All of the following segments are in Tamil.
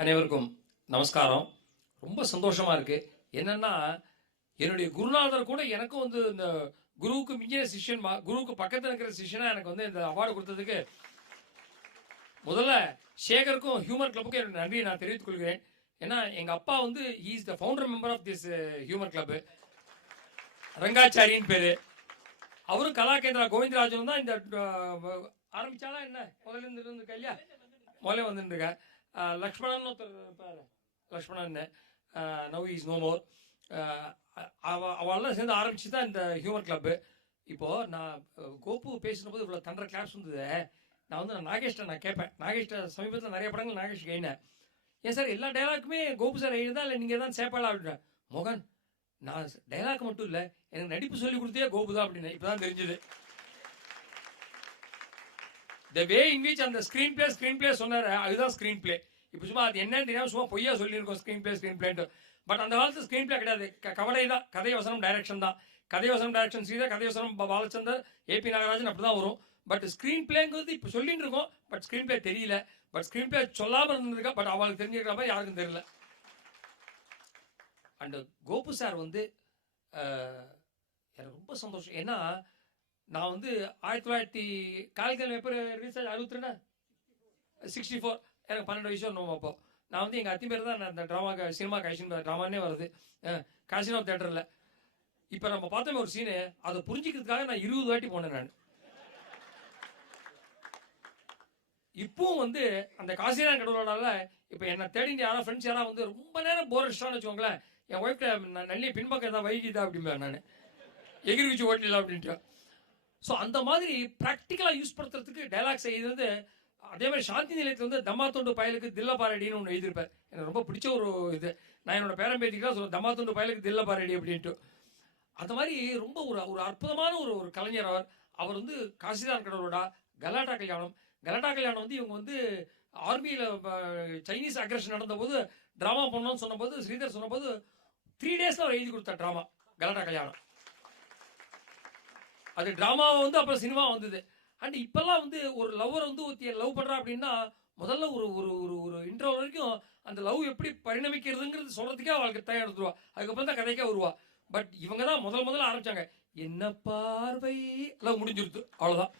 அனைவருக்கும் நமஸ்காரம். ரொம்ப சந்தோஷமா இருக்கு. என்னன்னா, என்னுடைய குருநாதர் கூட எனக்கும் வந்து இந்த குருவுக்கு மிஞ்சின சிஷ்யன், குருவுக்கு பக்கத்தில் இருக்கிற சிஷ்யனா எனக்கு வந்து இந்த அவார்டு கொடுத்ததுக்கு முதல்ல சேகருக்கும் ஹியூமர் கிளப்புக்கும் என்னோட நன்றியை நான் தெரிவித்துக் கொள்கிறேன். ஏன்னா எங்க அப்பா வந்து he is the founder member of this humour club. ரங்காச்சாரின்னு பேரு. அவரும் கலாகேந்திரா கோவிந்தராஜனும் தான் இந்த ஆரம்பிச்சாலும் என்ன முதல்ல இருந்து இல்லையா முதல்ல வந்துட்டு இருக்க லக்ஷ்மணன் ஒருத்தர் Lakshmanan now is no more. அவெல்லாம் சேர்ந்து ஆரம்பிச்சு தான் இந்த ஹியூமர் கிளப்பு. இப்போது நான் கோபு பேசினபோது இவ்வளோ தண்டரை கிளாப்ஸ் வந்தது. நான் வந்து நாகேஷ்ட நான் கேட்பேன். நாகேஷ்ட சமீபத்தில் நிறைய படங்கள் நாகேஷ் கைனேன். ஏன் சார் எல்லா டைலாக்குமே கோபு சார் எழுதா இல்லை நீங்கள் தான் சேப்பாளா அப்படின்னா, மோகன் நான் டைலாக் மட்டும் இல்லை எனக்கு நடிப்பு சொல்லி கொடுத்தே கோபு தான் அப்படின்னு இப்போ தான் தெரிஞ்சுது. த வே இன் விச் அந்த ஸ்க்ரீன் பிளே சொன்னார், அதுதான் ஸ்க்ரீன் பிளே. இப்போ சும்மா அது என்னன்னு தெரியாமல் சும்மா பொய்யா சொல்லியிருக்கோம் ஸ்க்ரீன் பிளேன்ட்டு. பட் அந்த காலத்து ஸ்க்ரீன் பிளே கிடையாது. கவலை தான், கதை வசனம் டைரக்ஷன் தான். கதை வசனம் டைரக்ஷன் ஸ்ரீதர், கதை வசனம் பாலச்சந்தர், ஏபி நாகராஜன் அப்படி தான் வரும். பட் ஸ்க்ரீன் பிளேங்கிறது இப்போ சொல்லிட்டு இருக்கோம். பட் ஸ்க்ரீன் பிளே தெரியல. பட் ஸ்க்ரீன் பிளே சொல்லாமல் இருந்திருக்கா. பட் அவளுக்கு தெரிஞ்சிருக்கிற மாதிரி யாருக்கும் தெரியல. அண்ட் கோபு சார் வந்து எனக்கு ரொம்ப சந்தோஷம். ஏன்னா நான் வந்து 1900 காலக்கிழமை எப்போ ரிலீஸ் ஆச்சு? 62 64. எனக்கு 12 வயசு வரணும். அப்போ நான் வந்து எங்கள் அத்தி பேர் தான் நான் இந்த ட்ராமா சினிமா காஷின் ட்ராமானே வருது காஷினா தேட்டரில். இப்போ நம்ம பார்த்தோமே ஒரு சீனு, அதை புரிஞ்சிக்கிறதுக்காக நான் 20 வாட்டி போனேன். நான் இப்பவும் வந்து அந்த காசினா கடவுளோட இப்போ என்னை தேடிட்டு யாரோ ஃப்ரெண்ட்ஸ் யாராவது வந்து ரொம்ப நேரம் போர் அடிச்சிட்டான்னு வச்சுக்கோங்களேன், என் ஒய்ஃப்ட நான் நல்லி பின்பக்கம் தான் வைகிதா அப்படிம்பேன். நான் எகிரி வச்சு ஓட்டலாம் அப்படின்ட்டு. ஸோ அந்த மாதிரி ப்ராக்டிக்கலாக யூஸ் படுத்துறதுக்கு டைலாக்ஸ் எழுதுறது. அதே மாதிரி சாந்தி நிலையத்தில் வந்து தம்மா தொண்டு பயலுக்கு தில்ல பாரடின்னு ஒன்று எழுதியிருப்பேன். எனக்கு ரொம்ப பிடிச்ச ஒரு இது. நான் என்னோட பேரன் பேத்திக்கலாம் சொல்லுவேன், தம்மா தொண்டு பயலுக்கு தில்ல பாரடி அப்படின்ட்டு. அந்த மாதிரி ரொம்ப ஒரு அற்புதமான ஒரு கலைஞர் அவர். அவர் வந்து காசிதான் கடவுளோட கலாட்டா கல்யாணம் வந்து இவங்க வந்து ஆர்மியில் சைனீஸ் அக்ரஷன் நடந்தபோது ட்ராமா பண்ணணும்னு சொன்னபோது ஸ்ரீதர் சொன்னபோது 3 days அவர் எழுதி கொடுத்தார் ட்ராமா கலாட்டா கல்யாணம். அது ட்ராமாவை வந்து அப்புறம் சினிமா வந்தது. அண்ட் இப்போல்லாம் வந்து ஒரு லவ்வர் வந்து ஒருத்திய லவ் பண்ணுறா அப்படின்னா முதல்ல ஒரு ஒரு ஒரு ஒரு இன்டர்வல் வரைக்கும் அந்த லவ் எப்படி பரிணமிக்கிறதுங்கிறது சொல்கிறதுக்கே அவளுக்கு தயார் எடுத்துருவா. அதுக்கப்புறம் தான் கதைக்கே வருவா. பட் இவங்க தான் முதல்ல ஆரம்பித்தாங்க. என்ன பார்வை லவ் முடிஞ்சிருது, அவ்வளோதான்.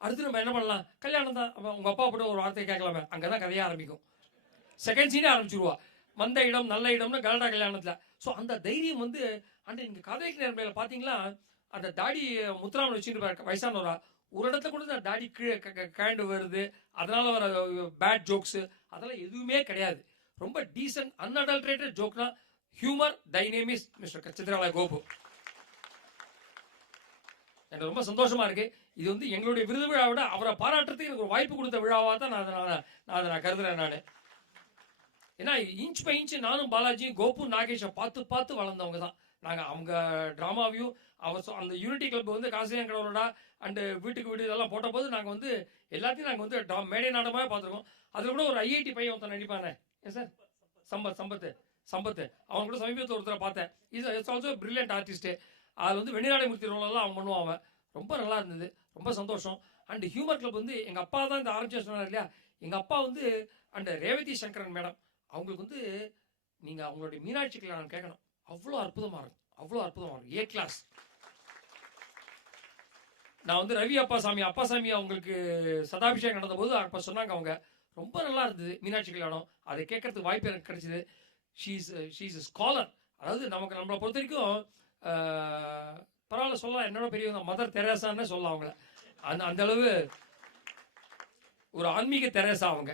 அடுத்து நம்ம என்ன பண்ணலாம், கல்யாணம் தான். உங்கள் அப்பா போட்டு ஒரு வார்த்தையை கேட்கலாமே, அங்கே தான் கதையாக ஆரம்பிக்கும். செகண்ட் சீனே ஆரம்பிச்சிருவா. மந்த இடம் நல்ல இடம்னு கலடா கல்யாணத்தில். ஸோ அந்த தைரியம் வந்து அண்ட் நீங்கள் கதைக்கு நேர்மையில் பார்த்தீங்களா, அந்த தாடி முத்துராமன் வச்சுட்டு வயசானவரா ஒரு இடத்துல கூட இந்த தாடி கீழே கழண்டு வருது, அதனால வர பேட் ஜோக்ஸு அதெல்லாம் எதுவுமே கிடையாது. ரொம்ப டீசன்ட் அன்அடல்ட்ரேட்டட் ஜோக்னா ஹியூமர் டைனமிஸ் மிஸ்டர் கச்சித்ராலா கோபு. எனக்கு ரொம்ப சந்தோஷமா இருக்கு. இது வந்து எங்களுடைய விருது விழாவை விட அவரை பாராட்டுறதுக்கு எனக்கு ஒரு வாய்ப்பு கொடுத்த விழாவாக தான் நான் கருதுறேன். நான் ஏன்னா இன்ச் பை இன்ச் நானும் பாலாஜியும் கோபு நாகேஷை பார்த்து வளர்ந்தவங்க தான் நாங்கள். அவங்க ட்ராமாவையும் அந்த யூனிட்டி கிளப் வந்து காசிலியன் கடவுளோட அண்டு வீட்டுக்கு வீடு இதெல்லாம் போட்ட போது நாங்கள் வந்து எல்லாத்தையும் நாங்கள் வந்து மேடை நாடகமாக பார்த்துருக்கோம். அதில் கூட ஒரு ஐஐடி பையன் ஒருத்தன் நடிப்பானே, ஏன் சார் சம்பத்து அவன் கூட சமீபத்தில் ஒருத்தரை பார்த்தேன். It's also brilliant artist. அது வந்து வெண்ணிராடை மூர்த்தி ரோலெல்லாம் அவன் பண்ணுவான். அவன் ரொம்ப நல்லா இருந்தது, ரொம்ப சந்தோஷம். அண்டு ஹியூமர் கிளப் வந்து எங்கள் அப்பா தான் இந்த ஆரம்பிச்சு சொன்னார் இல்லையா. எங்கள் அப்பா வந்து அண்டு ரேவதி சங்கரன் மேடம் அவங்களுக்கு வந்து நீங்கள் அவங்களுடைய மீனாட்சி கல்யாணம் கேட்கணும். அவ்வளோ அற்புதமாக இருக்கும், ஏ கிளாஸ். நான் வந்து ரவி அப்பாசாமி அவங்களுக்கு சதாபிஷேகம் நடந்த போது அப்போ சொன்னாங்க, அவங்க ரொம்ப நல்லா இருந்தது மீனாட்சி கல்யாணம். அதை கேட்கறதுக்கு வாய்ப்பு எனக்கு கிடைச்சிது. She's scholar. அதாவது நம்மளை பொறுத்த வரைக்கும் பரவாயில்ல சொல்லலாம், என்னோட பெரியவங்க மதர் தெரேசான்னு சொல்லலாம் அவங்கள. அந்த அளவு ஒரு ஆன்மீக தெரேசா அவங்க.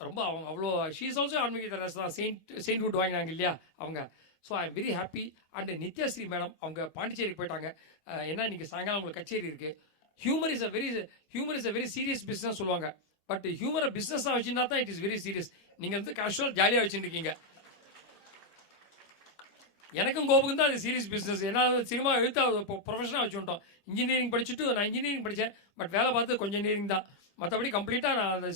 ரொம்ப அவங்க அவ்வளோ ஷீஸ் ஆல்சோ ஆன்மீக தெரேசா தான். செயின்ட்ஹுட் வாங்கினாங்க இல்லையா அவங்க. So I am very happy. And Nithyasree madam அவங்க பாண்டிச்சேரிக்கு போயிட்டாங்க. ஏன்னா இன்றைக்கி சாயங்காலம் உங்களுக்கு கச்சேரி இருக்குது. Humour is a very serious business சொல்லுவாங்க. பட் ஹியூமரை பிஸ்னஸாக வச்சுருந்தா தான் இட் இஸ் வெரி சீரியஸ். நீங்கள் வந்து கேஷுவல் ஜாலியாக வச்சுருக்கீங்க. எனக்கும் கோபுக்கும் தான் அது சீரியஸ் பிஸ்னஸ். ஏன்னா சினிமா எழுத்து ப்ரொஃபஷனாக வச்சுட்டோம். இன்ஜினியரிங் படிச்சுட்டு நான் இன்ஜினியரிங் படித்தேன். பட் வேலை பார்த்து கொஞ்சம் இன்ஜினியரிங் தான். மற்றபடி கம்ப்ளீட்டாக நான் அந்த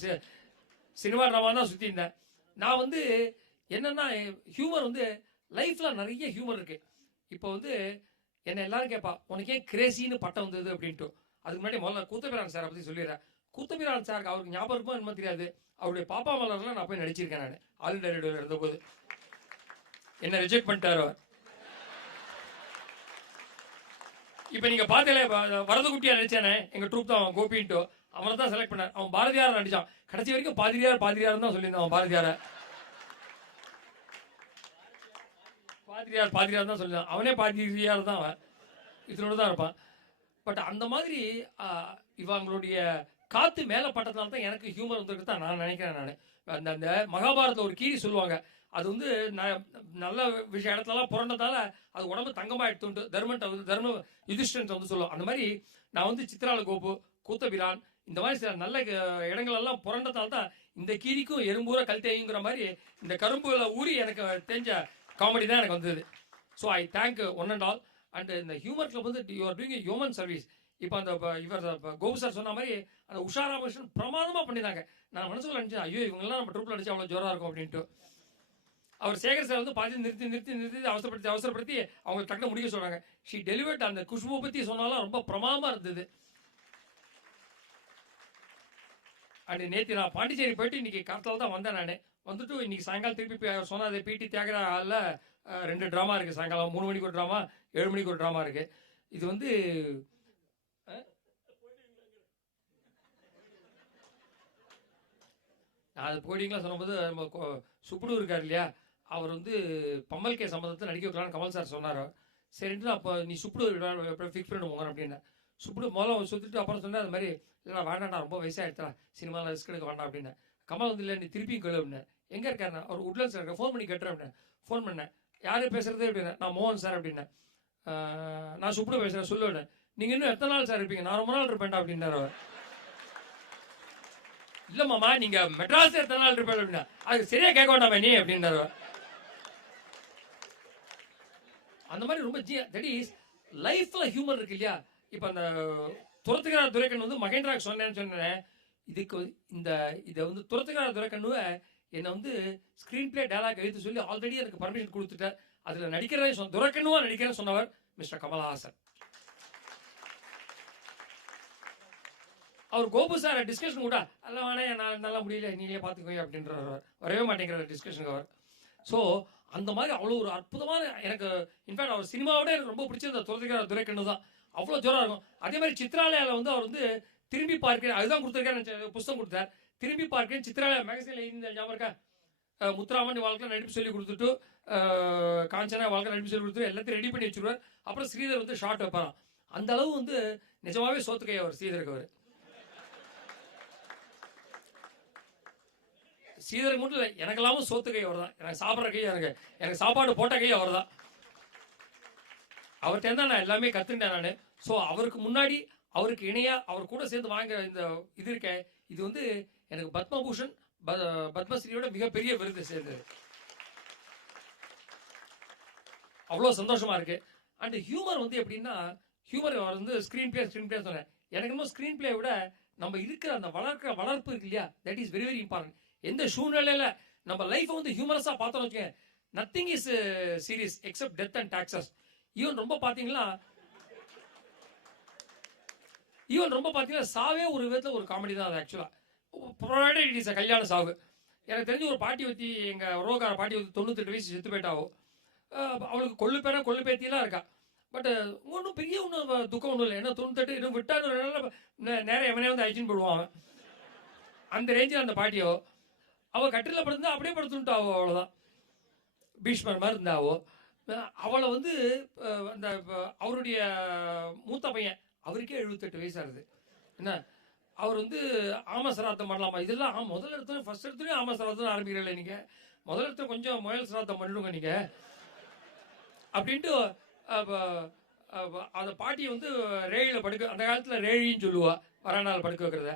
சினிமா ட்ராமா தான் சுற்றி இருந்தேன். நான் வந்து என்னென்னா ஹியூமர் வந்து லைஃப்பில் நிறைய ஹியூமர் இருக்குது. இப்போ வந்து என்னை எல்லாரும் கேட்பா, உனக்கு ஏன் கிரேசின்னு பட்டம் வந்தது அப்படின்ட்டு. அதுக்கு முன்னாடி முதல்ல கூத்தபிரான் சாரை பற்றி சொல்லிடுறேன். கூத்தபிரான் சாருக்கு அவருக்கு ஞாபகம் இருக்குமோ என்னமோ தெரியாது, அவருடைய பாப்பா மலர்லாம் நான் போய் நடிச்சிருக்கேன். நான் ஆல் இண்டியா ரேடியோவில் இருந்தபோது என்ன ரிஜெக்ட் பண்ணிட்டார் அவர். இப்போ நீங்கள் பார்த்தீங்களே, வரதகுட்டியா நடிச்சானே எங்கள் ட்ரூப் தான், அவன் கோபின்ட்டு, அவனை தான் செலக்ட் பண்ணார். அவன் பாரதியார் நடிச்சான். கடைசி வரைக்கும் பாதிரியார் தான் சொல்லியிருந்தான். அவன் பாதிரியார் தான் சொல்லியிருந்தான். அவனே பாதிரியார் தான், அவன் இதனோட தான் இருப்பான். பட் அந்த மாதிரி இவங்களுடைய காத்து மேலே பட்டதுனால தான் எனக்கு ஹியூமர் வந்துருக்கு தான் நான் நினைக்கிறேன். நான் அந்த மகாபாரத்தில் ஒரு கீரி சொல்லுவாங்க, அது வந்து நல்ல விஷய இடத்துலலாம் புரண்டதால அது உடம்பு தங்கமாக எடுத்துட்டு தர்ம யுதிஷ்டன் வந்து சொல்லுவோம். அந்த மாதிரி நான் வந்து சித்திரால கோப்பு, கூத்தபிரான், இந்த மாதிரி சில நல்ல இடங்களெல்லாம் புரண்டதால தான் இந்த கீரிக்கும் எறும்பூர கல்தேயுங்கிற மாதிரி இந்த கரும்புல ஊறி எனக்கு தெரிஞ்ச காமெடி தான் எனக்கு வந்தது. So I thank one and all. And இந்த ஹியூமர் கிளப் வந்து you are doing A human service. இப்போ அந்த இவர் கோபு சார் சொன்ன மாதிரி அந்த உஷா ராமகிருஷ்ணன் பிரமாதமாக பண்ணியிருந்தாங்க. நான் மனசுக்குள்ள நினச்சேன், ஐயோ இவங்கெல்லாம் நம்ம ட்ரூப்பில் அடிச்சு அவ்வளோ ஜோராக இருக்கும் அப்படின்ட்டு. அவர் சேகர் சார் வந்து பாதி நிறுத்தி அவசரப்படுத்தி அவங்க டக்குனு முடிக்க சொல்கிறாங்க. She delivered. அந்த குஷ்பு பற்றி சொன்னாலும் ரொம்ப பிரமாதமாக இருந்தது. அண்ட் நேற்று நான் பாண்டிச்சேரி போயிட்டு இன்றைக்கி காலத்தில் தான் வந்தேன். நான் வந்துட்டு இன்றைக்கி சாயங்காலம் திருப்பி சொன்னால் அது பிடி தியாகராஜில் 2 ட்ராமா இருக்குது. சாயங்காலம் 3 மணிக்கு ஒரு ட்ராமா, 7 மணிக்கு ஒரு ட்ராமா இருக்குது. இது வந்து நான் அது போயிட்டீங்களா சொல்லும்போது நம்ம சுப்புடு இருக்கார் இல்லையா, அவர் வந்து பம்மல் கே சம்மந்தத்தை நடிக்க வைக்கலான்னு கமல் சார் சொன்னார். சரின்ட்டு அப்போ நீ சுப்புடு ஃபிக்ஸ் பண்ணிடுவோங்க அப்படின்னா, சுப்புடு முதல்ல சுற்றிட்டு அப்புறம் சொன்னேன் அது மாதிரி இல்லை வேண்டாண்டா ரொம்ப வயசாகிடுத்தா சினிமாவில் ரிஸ்க் எடுக்க வேண்டாம் அப்படின்னா. கமல் வந்து இல்லை நீ திருப்பியும் கேளு அப்படின்னா. எங்கே இருக்காருண்ணா? அவர் உட்லன்ஸ் இருக்க, ஃபோன் பண்ணி கேட்டுறேன் அப்படின்னா. ஃபோன் பண்ணேன், யார் பேசுறது அப்படின்னா. நான் மோகன் சார் அப்படின்னேன். நான் சுப்புடு பேசுகிறேன் சொல்லுவேன். நீங்கள் இன்னும் எத்தனை நாள் சார் இருப்பீங்க? நான் ரொம்ப நாள் இருப்பேன்டா அப்படின்னாரு அவர். இல்லை மாமா நீங்கள் மெட்ராஸ் எத்தனை நாள் இருப்பேன் அப்படின்னா. அதுக்கு சரியாக கேட்க வேண்டாமே நீ அப்படின்னாரு. அந்த மாதிரி ரொம்ப தட் இஸ் லைஃப்பில் ஹியூமர் இருக்கு இல்லையா. இப்போ அந்த துரத்துக்கார துரைக்கண்ணு வந்து மகேந்திராக்கு சொன்னேன். இதுக்கு இதை வந்து துரத்துக்கார துரைக்கண்ணுவை என்னை வந்து ஸ்க்ரீன் பிளே டைலாக் எழுத்து சொல்லி ஆல்ரெடி எனக்கு பர்மிஷன் கொடுத்துட்டார். அதில் நடிக்கிறதே துரைக்கண்ணுவா நடிக்கிறேன்னு சொன்னவர் மிஸ்டர் கமல்ஹாசன். அவர் கோபு சார் டிஸ்கஷன் கூட அல்ல வேணா நான் நல்லா முடியல நீங்களே பார்த்துக்கோங்க அப்படின்றவர். வரவே மாட்டேங்கிற டிஸ்கஷனுக்கு அவர். ஸோ அந்த மாதிரி அவ்வளோ ஒரு அற்புதமான எனக்கு இன்ஃபேக்ட் அவர் சினிமாவோட எனக்கு ரொம்ப பிடிச்சது துரத்துக்கார துரைக்கண்ணு தான். அவ்வளோ ஜோராக இருக்கும். அதே மாதிரி சித்ராலயாவில் வந்து அவர் வந்து திரும்பி பார்க்கிறேன் அதுதான் கொடுத்துருக்காரு, புத்தகம் கொடுத்தார். திரும்பி பார்க்கிறேன் சித்ராலயா மேகசினில் இந்த ஞாபகம் இருக்கா, முத்துராமன் வாழ்க்கை நடிப்பு சொல்லி கொடுத்துட்டு காஞ்சனா வாழ்க்கை நடிப்பு சொல்லி கொடுத்துட்டு எல்லாத்தையும் ரெடி பண்ணி வச்சுருவார். அப்புறம் ஸ்ரீதர் வந்து ஷார்ட் வைப்பாராம். அந்த அளவு வந்து நிஜமாவே சோத்துக்கை அவர் ஸ்ரீதருக்கு. அவர் ஸ்ரீதருக்கு மட்டும் இல்லை, எனக்கெல்லாமும் சோத்து கை அவர் தான். எனக்கு சாப்பிட்ற கை எனக்கு சாப்பாடு போட்ட கை அவர் தான். அவர்கிட்ட தான் நான் எல்லாமே கற்றுக்கிட்டேன் நான். ஸோ அவருக்கு முன்னாடி அவருக்கு இணையாக அவர் கூட சேர்ந்து வாங்க இந்த இது இருக்க, இது வந்து எனக்கு பத்மபூஷன் பத்மஸ்ரீயோட மிகப்பெரிய விருது சேர்ந்தது. அவ்வளோ சந்தோஷமா இருக்கு. அண்ட் ஹியூமர் வந்து எப்படின்னா, ஹியூமர் அவர் வந்து ஸ்க்ரீன் பிளே சொன்னேன். எனக்கு இன்னும் ஸ்க்ரீன் பிளே விட நம்ம இருக்கிற அந்த வளர்ப்பு இருக்கு இல்லையா, that is very very important. எந்த சூழ்நிலையில் நம்ம லைஃப்பை வந்து ஹியூமரஸாக பார்த்தோம்னு வச்சுக்கோங்க, nothing is serious except death and taxes. Even ரொம்ப பார்த்தீங்கன்னா சாவே ஒரு விதத்தில் ஒரு காமெடி தான். அது ஆக்சுவலாக ப்ரொவைடட் இட் இஸ் அ கல்யாண சாவு. எனக்கு தெரிஞ்ச ஒரு பாட்டி வத்தி, எங்கள் உறவுக்கார பாட்டி வந்து 98 வயசு செத்து போயிட்டாவோ. அவளுக்கு கொள்ளு பேத்தியெல்லாம் இருக்கா. பட் ஒன்றும் பெரிய துக்கம் ஒன்றும் இல்லை. ஏன்னா 98 இன்னும் விட்டான்னு நேரம் எவனே வந்து அழிச்சின்னு போடுவான் அவன். அந்த ரேஞ்சில் அந்த பாட்டியோ அவள் கட்டில படுத்துருந்தா அப்படியே படுத்துட்டாவோ, அவ்வளோதான். பீஷ்மர் மாதிரி இருந்தாவோ. அவளை வந்து அந்த அவருடைய மூத்த பையன் அவருக்கே 78 வயசாகுது. என்ன அவர் வந்து ஆமசராத்தம் பண்ணலாமா? இதெல்லாம் முதல் இடத்துல ஃபர்ஸ்ட் இடத்துலையும் ஆமசராத்தம் ஆரம்பிக்கிறீங்களே நீங்கள். முதல் இடத்துல கொஞ்சம் முயல் சிராத்தம் பண்ணிடுங்க நீங்கள் அப்படின்ட்டு அந்த பாட்டியை வந்து ரேழியில் படுக்க, அந்த காலத்தில் ரேழின்னு சொல்லுவா வரானால் படுக்க வைக்கிறத.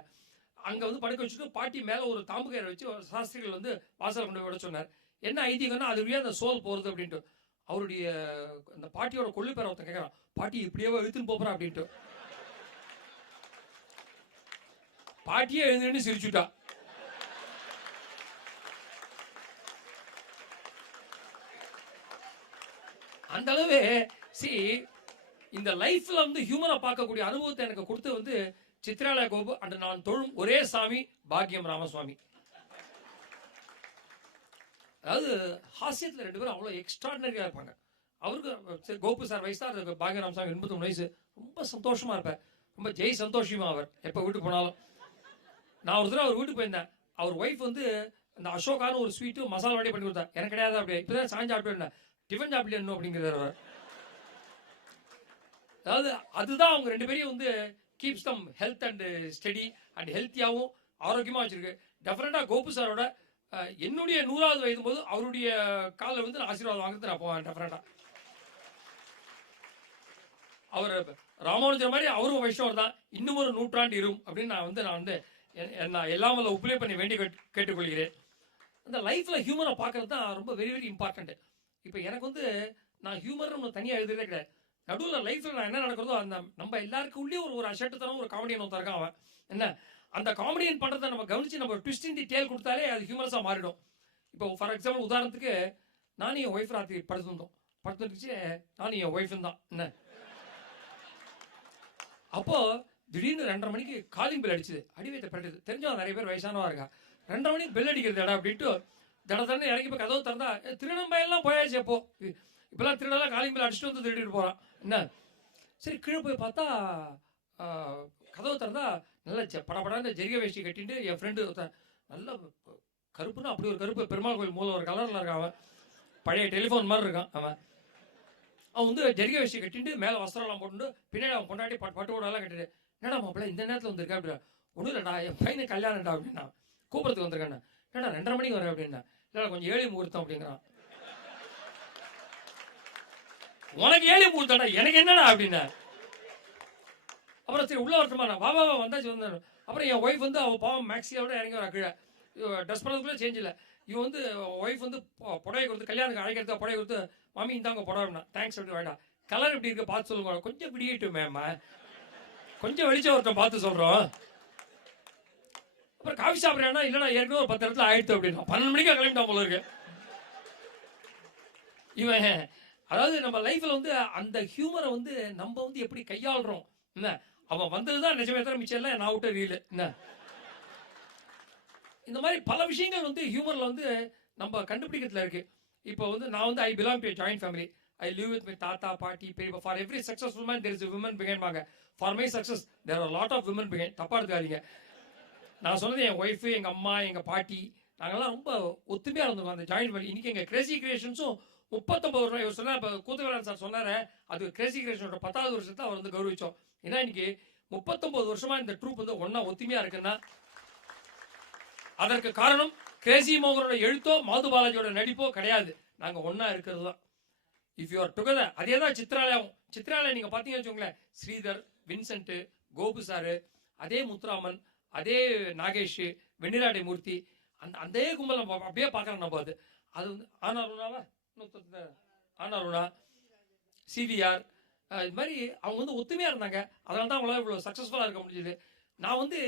அங்கே வந்து படுக்க வச்சுட்டு பாட்டி மேலே ஒரு தாம்பு கயிறை வச்சு சாஸ்திரிகள் வந்து வாசல் கொண்டு விட சொன்னார். என்ன ஐதீகம்னா அது வழியாக அந்த சோல் போகிறது அப்படின்ட்டு. அவருடைய அந்த பாட்டியோட கொள்ளு பேரை ஒருத்தன் கேட்குறான், பாட்டி இப்படியே இழுத்துன்னு போகிறா அப்படின்ட்டு. பாட்டியே எழுந்துன்னு சிரிச்சுட்டா. அந்த அளவு இந்த லைஃப்ல வந்து ஹியூமரை பார்க்கக்கூடிய அனுபவத்தை எனக்கு கொடுத்து வந்து சித்ராலயா கோபு அண்ட் நான் தொழும் ஒரே சாமி பாக்கியம் ராமசுவாமி. அதாவது ஹாஸ்யத்தில் 2 பேரும் அவ்வளோ எக்ஸ்ட்ராடினரியாக இருப்பாங்க. அவருக்கு கோபு சார் வயசு தான், அதுக்கு பாக்கியம் ராமசாமி 83 வயசு. ரொம்ப சந்தோஷமாக இருப்பேன், ரொம்ப ஜெய் சந்தோஷமா அவர் எப்போ வீட்டுக்கு போனாலும். நான் ஒரு தடவை அவர் வீட்டுக்கு போயிருந்தேன். அவர் ஒய்ஃப் வந்து இந்த அசோகான ஒரு ஸ்வீட்டு மசாலா வடையை பண்ணி கொடுத்தா. எனக்கு கிடையாது அப்படியே, இப்போதான் சாஞ்சு சாப்பிட்டு டிஃபன் சாப்பிட்டு அப்படிங்கிறார் அவர். அதாவது அதுதான் அவங்க 2 பேரையும் வந்து keeps them health and study and ஹெல்த்தியாகவும் ஆரோக்கியமாக வச்சிருக்கு. டெஃபினட்டாக கோபு சாரோட என்னுடைய 100வது வயது போது அவருடைய காலில் வந்து ஆசீர்வாதம் வாங்குறது நான் போவேன் டெஃபினட்டாக. அவர் ராமானுஜர் மாதிரி அவரும் வைஷ்ணவர் தான். இன்னும் ஒரு 100 ஆண்டு இரும் அப்படின்னு நான் வந்து எல்லாம் வல்ல உப்ளே பண்ணி வேண்டி கேட்டுக்கொள்கிறேன். அந்த லைஃப்பில் ஹியூமரை பார்க்கறது தான் ரொம்ப வெரி வெரி இம்பார்ட்டன்ட். இப்போ எனக்கு வந்து நான் ஹியூமர்னு தனியாக எழுதுறதே கிடையாது. நடுவில் லைஃப்பில் நான் என்ன நடக்கிறதோ அந்த நம்ம எல்லாருக்கும் உள்ளே ஒரு அசட்டுத்தனம் ஒரு காமெடியன் ஒருத்தர் இருக்கான். அவன் என்ன அந்த காமெடியன் பண்ணுறதை நம்ம கவனித்து நம்ம ட்விஸ்ட் இன் தி டேல் கொடுத்தாலே அது ஹியூமரஸாக மாறிடும். இப்போ ஃபார் எக்ஸாம்பிள் உதாரணத்துக்கு நானும் என் ஒய்ஃப் ராத்திரி படுத்துருந்துச்சு. நானும் என் ஒய்ஃபும் தான். என்ன அப்போது திடீர்னு 2:30 மணிக்கு காலிங் பெல் அடிச்சுது. அடிவைத்த பரட்டுது. தெரிஞ்சவன் நிறைய பேர் வயசானவா இருக்கா. 2:30 மணிக்கு பெல் அடிக்கிறது இடம் அப்படின்ட்டு தடை இறங்கி போய் கதவு திறந்தா திருநம்பையெல்லாம் போயாச்சு. அப்போ இப்போல்லாம் திருடெல்லாம் காலிங் பெல் அடிச்சுட்டு வந்து திருடிட்டு போகிறான். என்ன சரி கீழே போய் பார்த்தா கதவு திறந்தா நல்லா படப்படாத ஜெரிக வேஷ்டி கட்டிட்டு என் ஃப்ரெண்டு நல்ல கருப்புன்னா அப்படி ஒரு கருப்பு பெருமாள் கோயில் மூலம் ஒரு கலரில் இருக்கான். அவன் பழைய டெலிஃபோன் மாதிரி இருக்கான். அவன் வந்து ஜெரிக வேஷ்டி கட்டிட்டு மேலே வஸ்திரம்லாம் போட்டு பின்னாடி அவன் கொண்டாடி பட்டு ஓடெல்லாம் கட்டிட்டு என்னடா மாப்பிள்ள இந்த நேரத்தில் வந்திருக்கா அப்படின்னா. ஒன்றும் இல்லைடா என் பையனை கல்யாணம்டா அப்படின்னா. கூப்பிடத்துக்கு வந்திருக்கேன். என்னடா 2:30 மணிக்கு வரேன் அப்படின்னா. இல்லை கொஞ்சம் ஏழை முகூர்த்தம் அப்படிங்கிறான். உனக்கு ஏழை முகூர்த்தம்டா எனக்கு என்னடா அப்படின்னா. அப்புறம் சரி உள்ள வரட்டுமா நான் வா வந்தாச்சு வந்தாரு. அப்புறம் என் ஒய்ஃப் வந்து அவள் பாவம் மேக்ஸியோட இறங்கி வர கீழே ட்ரெஸ் பண்ணதுக்குள்ளே சேஞ்ச் இல்லை. இவன் வந்து ஒய்ஃப் வந்து புடவை கொடுத்து கல்யாணத்துக்கு அழைக்கிறதுக்கு புடவை கொடுத்து மாமி இந்தாங்க புடவைனா தேங்க்ஸ் அப்படி வேண்டாம் கலர் எப்படி இருக்கு பார்த்து சொல்லுங்க. கொஞ்சம் பிடிக்கிட்டு மேம் கொஞ்சம் வெளிச்சம் ஒருத்தன் பார்த்து சொல்கிறோம். அப்புறம் காஃபி சாப்பிட்றேன்னா இல்லைனா ஏற்கனவே ஒரு 10 இடத்துல ஆயிடுத்து அப்படின்னா 12 மணிக்கு கிளம்பிட்டான் போல இருக்கு இவன். அதாவது நம்ம லைஃப்பில் வந்து அந்த ஹியூமரை வந்து நம்ம வந்து எப்படி கையாளுறோம். என்ன அவன் வந்தது தான் நிஜமே தவிர மிச்சம் இல்லை நான் விட்ட ரீல். என்ன இந்த மாதிரி பல விஷயங்கள் வந்து ஹியூமரில் வந்து நம்ம கண்டுபிடிக்கிறதுல இருக்கு. இப்போ வந்து நான் வந்து I belong to joint family. I live with my tata, party, period. For every successful man, there is a woman behind மாங்க. For my success, there are a lot of women behind. தப்பா எடுத்துக்காதீங்க. நான் சொன்னது என் ஒய்ஃபு, எங்கள் அம்மா, எங்கள் பாட்டி, நாங்கள்லாம் ரொம்ப ஒத்துமையாக இருந்திருக்கோம் அந்த ஜாயின்ட் ஃபேமிலி. இன்றைக்கி எங்கள் கிரேசி கிரியேஷன்ஸும் 39 வருஷம் இவர் சொன்னார். இப்போ கூத்துவேலன் சார் சொன்னார், அது கிரேசி கிரியேஷனோட 10வது வருஷத்தை அவர் வந்து கௌரவிச்சோம். ஏன்னா இன்னைக்கு 39 வருஷமாக இந்த ட்ரூப் வந்து ஒன்றா ஒத்துமையாக இருக்குன்னா அதற்கு காரணம் கிரேசி மோகனோட எழுத்தோ மாது பாலாஜியோட நடிப்போ கிடையாது. நாங்கள் ஒன்றா இருக்கிறது தான். இஃப் யூ ஆர் டுகெதர் அதே தான் சித்ராலயாவும். சித்ராலயா நீங்கள் பார்த்தீங்கன்னு வச்சுக்கோங்களேன், ஸ்ரீதர், வின்சென்ட்டு, கோபு சாரு, அதே முத்துராமன், அதே நாகேஷ், வெண்ணிராடை மூர்த்தி, அதே கும்பல் நம்ம அப்படியே பார்க்குறோம். நம்ம அது வந்து ஆனாருணா, சிவிஆர், இது மாதிரி அவங்க வந்து ஒத்துமையாக இருந்தாங்க. அதனால தான் அவங்களால இவ்வளோ சக்ஸஸ்ஃபுல்லாக இருக்க முடியுது. நான் வந்து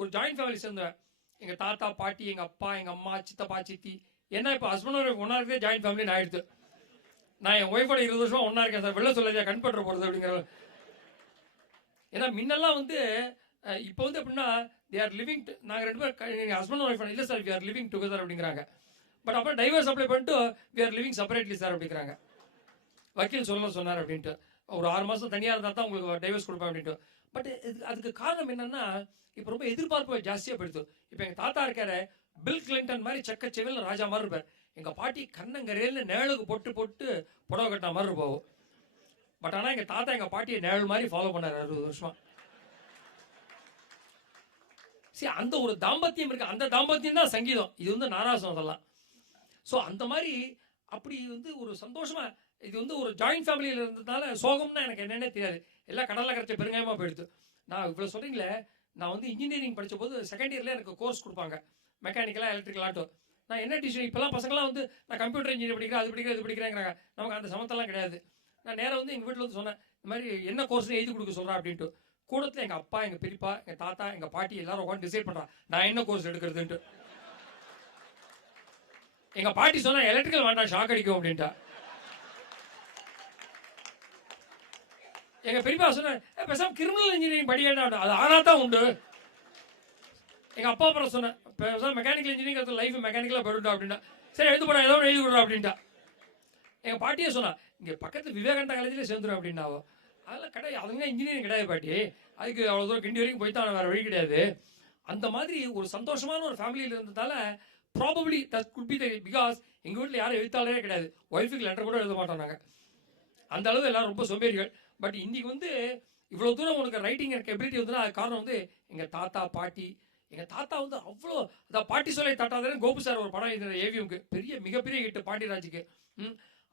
ஒரு ஜாயின்ட் ஃபேமிலி சேர்ந்தேன். எங்கள் தாத்தா பாட்டி, எங்கள் அப்பா, எங்கள் அம்மா, சித்தப்பா, சித்தி. ஏன்னா இப்போ ஹஸ்பண்ட் ஒய்ஃப் ஒன்றா இருக்கிறதே ஜாயின்ட் ஃபேமிலின்னு ஆயிடுது. நான் என் ஒய்ஃபோட 20 வருஷமா ஒன்றா இருக்கேன் சார், வெளில சொல்லாதியா கண் பற்ற போகிறது அப்படிங்கிற. ஏன்னா முன்னெல்லாம் வந்து இப்போ வந்து எப்படின்னா தே ஆர் லிவிங், நாங்கள் 2 பேர் எங்கள் ஹஸ்பண்ட் ஒய்ஃப் இல்லை sir we are living together அப்படிங்கிறாங்க. பட் அப்புறம் டைவர்ஸ் அப்ளை பண்ணிட்டு we are living separately sir அப்படிங்கிறாங்க. வக்கீல் சொன்னார் அப்படின்ட்டு ஒரு 6 மாதம் தனியாக இருந்தால் தான் உங்களுக்கு டைவர்ஸ் கொடுப்பேன் அப்படின்ட்டு. பட் அதுக்கு காரணம் என்னென்னா இப்போ ரொம்ப எதிர்பார்ப்பு ஜாஸ்தியாக போயிடுது. இப்போ எங்கள் தாத்தா இருக்காரு பில் கிளின்டன் மாதிரி செக்க செவில் ராஜா மாதிரி இருப்பார். எங்கள் பாட்டி கண்ணங்கரையில் நிழலுக்கு போட்டு புடவை கட்டின மாதிரி இருப்போம். பட் ஆனால் எங்கள் தாத்தா எங்கள் பாட்டியை நிழல் மாதிரி ஃபாலோ பண்ணார் 60 வருஷமா. சரி அந்த ஒரு தாம்பத்தியம் இருக்குது. அந்த தாம்பத்தியம் தான் சங்கீதம். இது வந்து நாராசம் அதெல்லாம். ஸோ அந்த மாதிரி அப்படி வந்து ஒரு சந்தோஷமாக இது வந்து ஒரு ஜாயின்ட் ஃபேமிலியில் இருந்ததுனால சோகம்னா எனக்கு என்னென்னே தெரியாது. எல்லாம் கடலில் கரைச்ச பெருங்காயமாக போயிடுது. நான் இவ்வளோ சொல்கிறீங்களே, நான் வந்து இன்ஜினியரிங் படித்த போது செகண்ட் இயரில் எனக்கு கோர்ஸ் கொடுப்பாங்க மெக்கானிக்கலாக எலக்ட்ரிக்கலாட்டோ. நான் என்ன டிசிஷன் இப்போலாம் பசங்களாம் வந்து நான் கம்ப்யூட்டர் இன்ஜினியர் படிக்கிறேன் அது படிக்கிறேன் இது படிக்கிறேங்கிறாங்க. நமக்கு அந்த சமத்தெல்லாம் கிடையாது. நான் நேராக வந்து எங்கள் வீட்டில் வந்து சொன்னேன் இந்த மாதிரி என்ன கோர்ஸ்னு எழுதி கொடுக்க சொல்கிறேன் அப்படின்ட்டு. கூடத்தில் எங்கள் அப்பா, எங்கள் பெரியப்பா, எங்கள் தாத்தா, எங்கள் பாட்டி எல்லாரும் உட்காந்து டிசைட் பண்ணுறான் நான் என்ன கோர்ஸ் எடுக்கிறதுன்ட்டு. எங்கள் பாட்டி சொன்னால் எலக்ட்ரிக்கல் வேண்டாம் ஷாக் அடிக்கும் அப்படின்ட்டா. எங்கள் பெரியப்பா சொன்னார், பேசாம கிரிமினல் இன்ஜினியரிங் படிக்கடா. அது ஆனால் தான் உண்டு. எங்கள் அப்பா அப்புறம் சொன்னேன், பேசாம மெக்கானிக்கல் இன்ஜினியரிங் லைஃப் மெக்கானிக்கலாக போயிட்டா அப்படின்னா. சரி எழுத்து போடா, ஏதோ எழுதி விடுறா அப்படின்ட்டா. எங்கள் பாட்டியே சொன்னா, இங்கே பக்கத்தில் விவேகானந்தா காலேஜில் சேர்ந்துடும் அப்படின்னாவோ. அதெல்லாம் கிடையாது, அதுங்க இன்ஜினியரிங் கிடையாது பாட்டி. அதுக்கு அவ்வளோ தூரம் கிண்டி வரைக்கும் போய்த்தான், வேறு வழி கிடையாது. அந்த மாதிரி ஒரு சந்தோஷமான ஒரு ஃபேமிலியில் இருந்ததால probably that could be the because எங்கள் வீட்டில் யாரும் எழுத்தாளரே கிடையாது. ஒய்ஃபுக்கு லெட்டர் கூட எழுத மாட்டோம் நாங்கள். அந்த அளவு எல்லாரும் ரொம்ப சோம்பேறிகள். பட் இன்னைக்கு வந்து இவ்வளோ தூரம் உனக்கு ரைட்டிங் எனக்கு எபிலிட்டி வந்துன்னா அது காரணம் வந்து எங்கள் தாத்தா பாட்டி. எங்கள் தாத்தா வந்து அவ்வளோ அதான் பாட்டி சொல்லை தாட்டாதானே கோபு சார் ஒரு படம் எழுதின ஏவிஎம்க்கு பெரிய மிகப்பெரிய ஹிட்டு பாண்டியராஜுக்கு.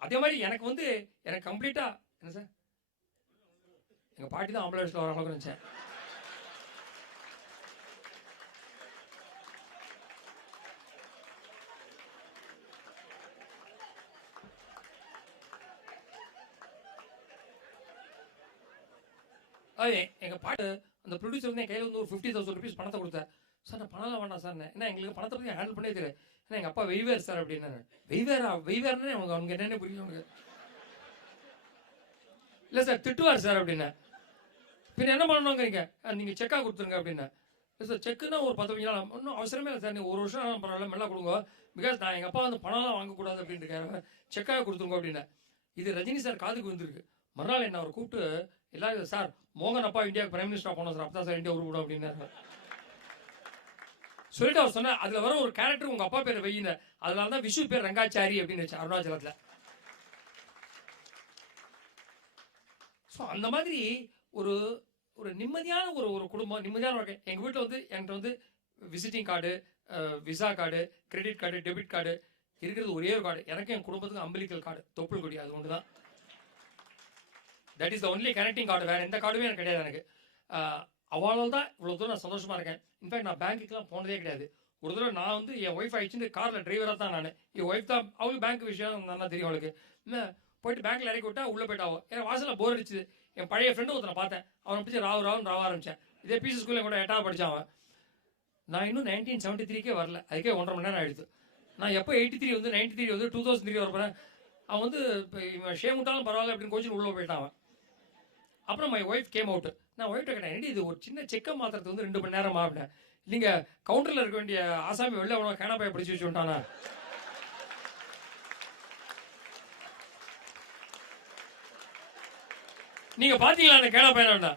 அதே மாதிரி எனக்கு வந்து எனக்கு கம்ப்ளீட்டாக என்ன சார் எங்கள் பாட்டி தான் ஆம்புலன்ஸில் வர அளவுக்கு நினச்சேன். எங்கள் பாட்டு அந்த ப்ரொடியூசர் வந்து என் கையில் வந்து ஒரு 50,000 ருபீஸ் பணத்தை கொடுத்தார். சார் நான் பணம்லாம் வேண்டாம் சார், ஏன்னா எங்களுக்கு பணத்தை பற்றி ஹேண்டில் பண்ணே தெரியாது. ஏன்னா எங்கள் அப்பா வெய்வேர் சார் அப்படின்னாரு. வெய்வேர்னே அவங்க என்னென்ன புரியல உனக்கு? இல்லை சார் திட்டுவார் சார் அப்படின்னா. பின்ன என்ன பண்ணணுங்கிறீங்க? நீங்கள் செக்காக கொடுத்துருங்க அப்படின்னா. இல்லை சார் செக்குன்னா ஒரு 10-15 நாள் ஒன்றும் அவசரமே இல்லை சார், நீ ஒரு வருஷம் பரவாயில்ல மெல்லாம் கொடுங்க. பிகாஸ் நான் எங்கள் அப்பா வந்து பணம்லாம் வாங்கக்கூடாது அப்படின்னு இருக்காரு, செக்காக கொடுத்துருங்க அப்படின்னா. இது ரஜினி சார் காதுக்கு வந்துருக்கு. மறுநாள் என்ன அவர் கூப்பிட்டு எல்லாரும், சார் மோகன் அப்பா இந்தியாவுக்கு பிரைம் மினிஸ்டராக போனோம் சார், அப்போ தான் சார் இந்தியா உருவிடும் அப்படின்னாரு. சொல்லிட்டு அவர் சொன்ன அதில் வர ஒரு கேரக்டர் உங்கள் அப்பா பேர் வெயின, அதனால தான் விஷு பேர் ரங்காச்சாரி அப்படின்னு வச்சு அருணாச்சலத்தில். ஸோ அந்த மாதிரி ஒரு ஒரு நிம்மதியான ஒரு குடும்பம், நிம்மதியான வாழ்க்கை. எங்கள் வீட்டில் வந்து என்கிட்ட வந்து visiting card, visa card, credit card, debit card இருக்கிறது ஒரே ஒரு கார்டு. எனக்கு என் குடும்பத்துக்கு அம்பிலிக்கல் கார்டு, தொப்புள் கொடி, அது ஒன்று தான். That is the only connecting card. வேறு எந்த கார்டுமே எனக்கு கிடையாது. எனக்கு அவளால் தான் இவ்வளோ தூரம் நான் சந்தோஷமாக இருக்கேன். இன்ஃபேக்ட் நான் பேங்க்குக்கெலாம் போனதே கிடையாது. ஒரு தடவை நான் வந்து என் ஒய்ஃப் ஆயிடுச்சுன்னு காரில் டிரைவராக தான் நான். என் ஒய்ஃப் தான், அவளுக்கு பேங்க் விஷயம் நல்லா தெரியும் அவளுக்கு. போயிட்டு பேங்க்கில் இறக்கி விட்டா உள்ளே போயிட்டாவோ. எனக்கு வாசலில் போர் அடிச்சுது. என் பழைய ஃப்ரெண்டு ஒருத்தனை பார்த்தேன், அவனை பிடிச்சி ராவுன்னு ராவ ஆரம்பித்தேன். இதே பிசி ஸ்கூலில் கூட 8வது படித்தான் அவன். நான் இன்னும் 1973 வரல, அதுக்கே 1.5 மணி நேரம் ஆகிடுது. நான் எப்போ 83 வந்து 93 வந்து 2003 வரப்போகிறேன். அவன் வந்து இப்போ இவன் ஷேம் விட்டாலும் பரவாயில்ல அப்படின்னு கோச்சின்னு உள்ளே போயிட்டான் அவன். அப்புறம் மை ஒய்ஃப் கேம் அவுட். நான் ஒய்ஃப்ட்ட கேட்டேன், இது ஒரு சின்ன செக்கை மாத்திரத்து வந்து 2 மணி நேரம் அப்படின்னேன். இல்லைங்க, கவுண்டரில் இருக்க வேண்டிய ஆசாமி வெளில உனக்கு கேனாப்பாயை பிடிச்சி வச்சு விட்டானா. நீங்கள் பார்த்தீங்களா அந்த கேனாப்பாயனா?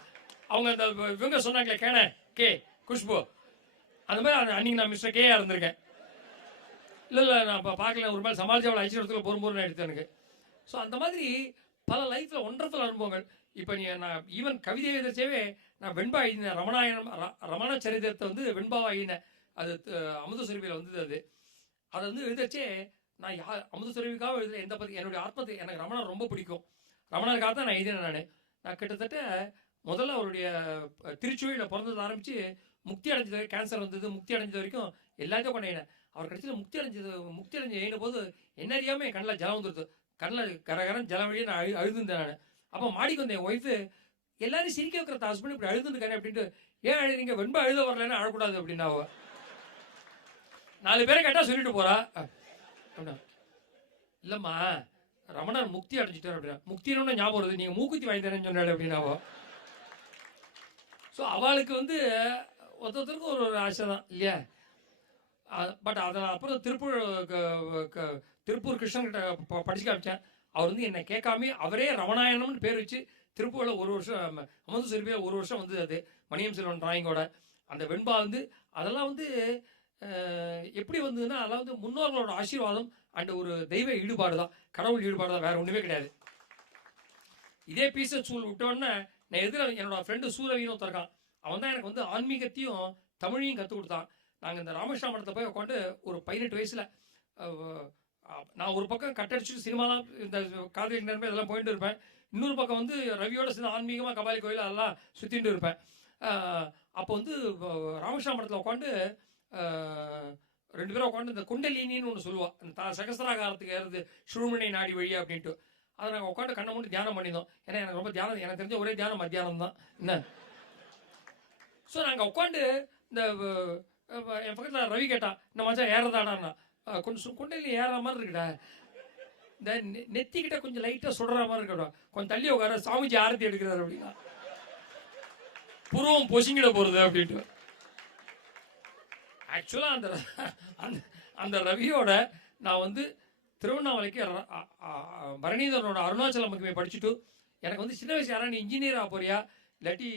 அவங்க அந்த இவங்க சொன்னாங்களே கேன கே குஷ்பு, அந்த மாதிரி அன்றைக்கி நான் மிஸ்டர் கேயா இருந்திருக்கேன். இல்லை நான் இப்போ பார்க்கல, ஒரு மாதிரி சமாளிச்சு அவளை அழிச்சு இடத்துல பொறுமுறை எடுத்து எனக்கு. ஸோ அந்த மாதிரி பல லைஃப்பில் ஒன்றத்தில் அனுபவங்கள். இப்போ நான் ஈவன் கவிதை எழுதச்சேவே நான் வெண்பா எழுதினேன். ரமண சரித்திரத்தை வந்து வெண்பாவாக எழுதினேன். அது அமுதசுரபியில் வந்தது. அதை வந்து எழுதச்சே நான் அமுதசுரபிக்காக எழுதுறேன். எந்த பற்றி என்னுடைய ஆத்மத்தை, எனக்கு ரமணர் ரொம்ப பிடிக்கும். ரமணருக்காக தான் நான் எழுதினேன். நான் கிட்டத்தட்ட முதல்ல அவருடைய திருச்சுவையில் பிறந்தது ஆரம்பித்து முக்தி அடைஞ்சது, கேன்சர் வந்தது, முக்தி அடைஞ்சது வரைக்கும் எல்லாத்தையும் கொண்டாடினேன். அவர் கடைசியில் முக்தி அடைஞ்சு எழுதின போது என்ன அறியாமல் என் கண்ணில் ஜலம் வந்துடுது. கண்ணில் கரகரன் ஜலம் வழியே நான் அழுதுந்தேன். நான் அப்போ மாடிக்கு வந்தேன். என் ஒய்ஃபு எல்லாரும் சிரிக்க வைக்கிற ஹஸ்பண்ட் இப்படி அழுதுருக்கானே அப்படின்ட்டு, ஏன் அழுதுங்க, வெண்பா அழுத வரலன்னு அழக்கூடாது அப்படின்னாவோ. 4 பேரை கேட்டால் சொல்லிட்டு போறா அப்படின்னா. இல்லைம்மா ரமணர் முக்தி அடைஞ்சிட்டார் அப்படின்னா. முக்தின்னு ஞாபகம் வருது, நீங்கள் மூக்குத்தி வாங்கி தரேன்னு சொன்னாரு அப்படின்னாவோ. ஸோ அவளுக்கு வந்து ஒருத்தருக்கும் ஒரு ஆசை தான் இல்லையா. பட் அதில் அப்புறம் திருப்பூர் கிருஷ்ணன்கிட்ட படிச்சு காமிச்சேன். அவர் வந்து என்னை கேட்காம அவரே ரமணாயணம்னு பேர் வச்சு திருப்பூரில் 1 வருஷம், அமுதசுரபியில் 1 வருஷம் வந்து அது மணியம் செல்வன் டிராயிங்கோட அந்த வெண்பா வந்து அதெல்லாம் வந்து எப்படி வந்ததுன்னா அதெல்லாம் வந்து முன்னோர்களோட ஆசீர்வாதம் அண்ட் ஒரு தெய்வ ஈடுபாடு தான், கடவுள் ஈடுபாடு தான், வேறு ஒன்றுமே கிடையாது. இதே பீஸை ஸ்கூல் விட்டோன்னே நான் என்னோட ஃப்ரெண்டு சூரவின்னு ஒருத்தருக்கான். அவன் தான் எனக்கு வந்து ஆன்மீகத்தையும் தமிழையும் கற்றுக் கொடுத்தான். நாங்கள் இந்த ராமகிருஷ்ணா மடத்தில் போய் உட்காந்து ஒரு 18 வயசில் நான் ஒரு பக்கம் கட்டடிச்சுட்டு சினிமாலாம் இந்த காதலி நேரமே இதெல்லாம் போயிட்டு இருப்பேன். இன்னொரு பக்கம் வந்து ரவியோட சேர்ந்து ஆன்மீகமாக கபாலி கோயில் அதெல்லாம் சுற்றிட்டு இருப்பேன். அப்போ வந்து ராமகிருஷ்ணா மடத்தில் உட்காந்து 2 பேரும் உட்காந்து இந்த குண்டலினின்னு ஒன்று சொல்லுவாள், அந்த சகஸ்திராகாரத்துக்கு ஏறது சுழுமனை நாடி வழியா அப்படின்ட்டு. அதை நாங்கள் உட்காந்து கண்ணை மூடி தியானம் பண்ணியிருந்தோம். ஏன்னா எனக்கு ரொம்ப தியானம், எனக்கு தெரிஞ்ச ஒரே தியானம் மத்தியானம் தான் என்ன. ஸோ நாங்கள் உட்காந்து இந்த என் பக்கத்தில் ரவி கேட்டான், இந்த மச்சான் ஏறதாடான்னா, கொஞ்சம் குண்டலி ஏற மாதிரி இருக்குடா. இந்த நெத்திக்கிட்ட கொஞ்சம் லைட்டாக சுடுற மாதிரி இருக்கட்டும், கொஞ்சம் தள்ளி உட்கார சாமிஜி ஆரத்தி எடுக்கிறாரு அப்படின்னா புருவம் பொசிங்கிட போகிறது அப்படின்ட்டு. ஆக்சுவலாக அந்த அந்த ரவியோட நான் வந்து திருவண்ணாமலைக்கு பரணிதரனோட அருணாச்சலம் மகிமை படிச்சுட்டு எனக்கு வந்து சின்ன வயசு யாரா நீ இன்ஜினியர் ஆக போறியா இல்லாட்டி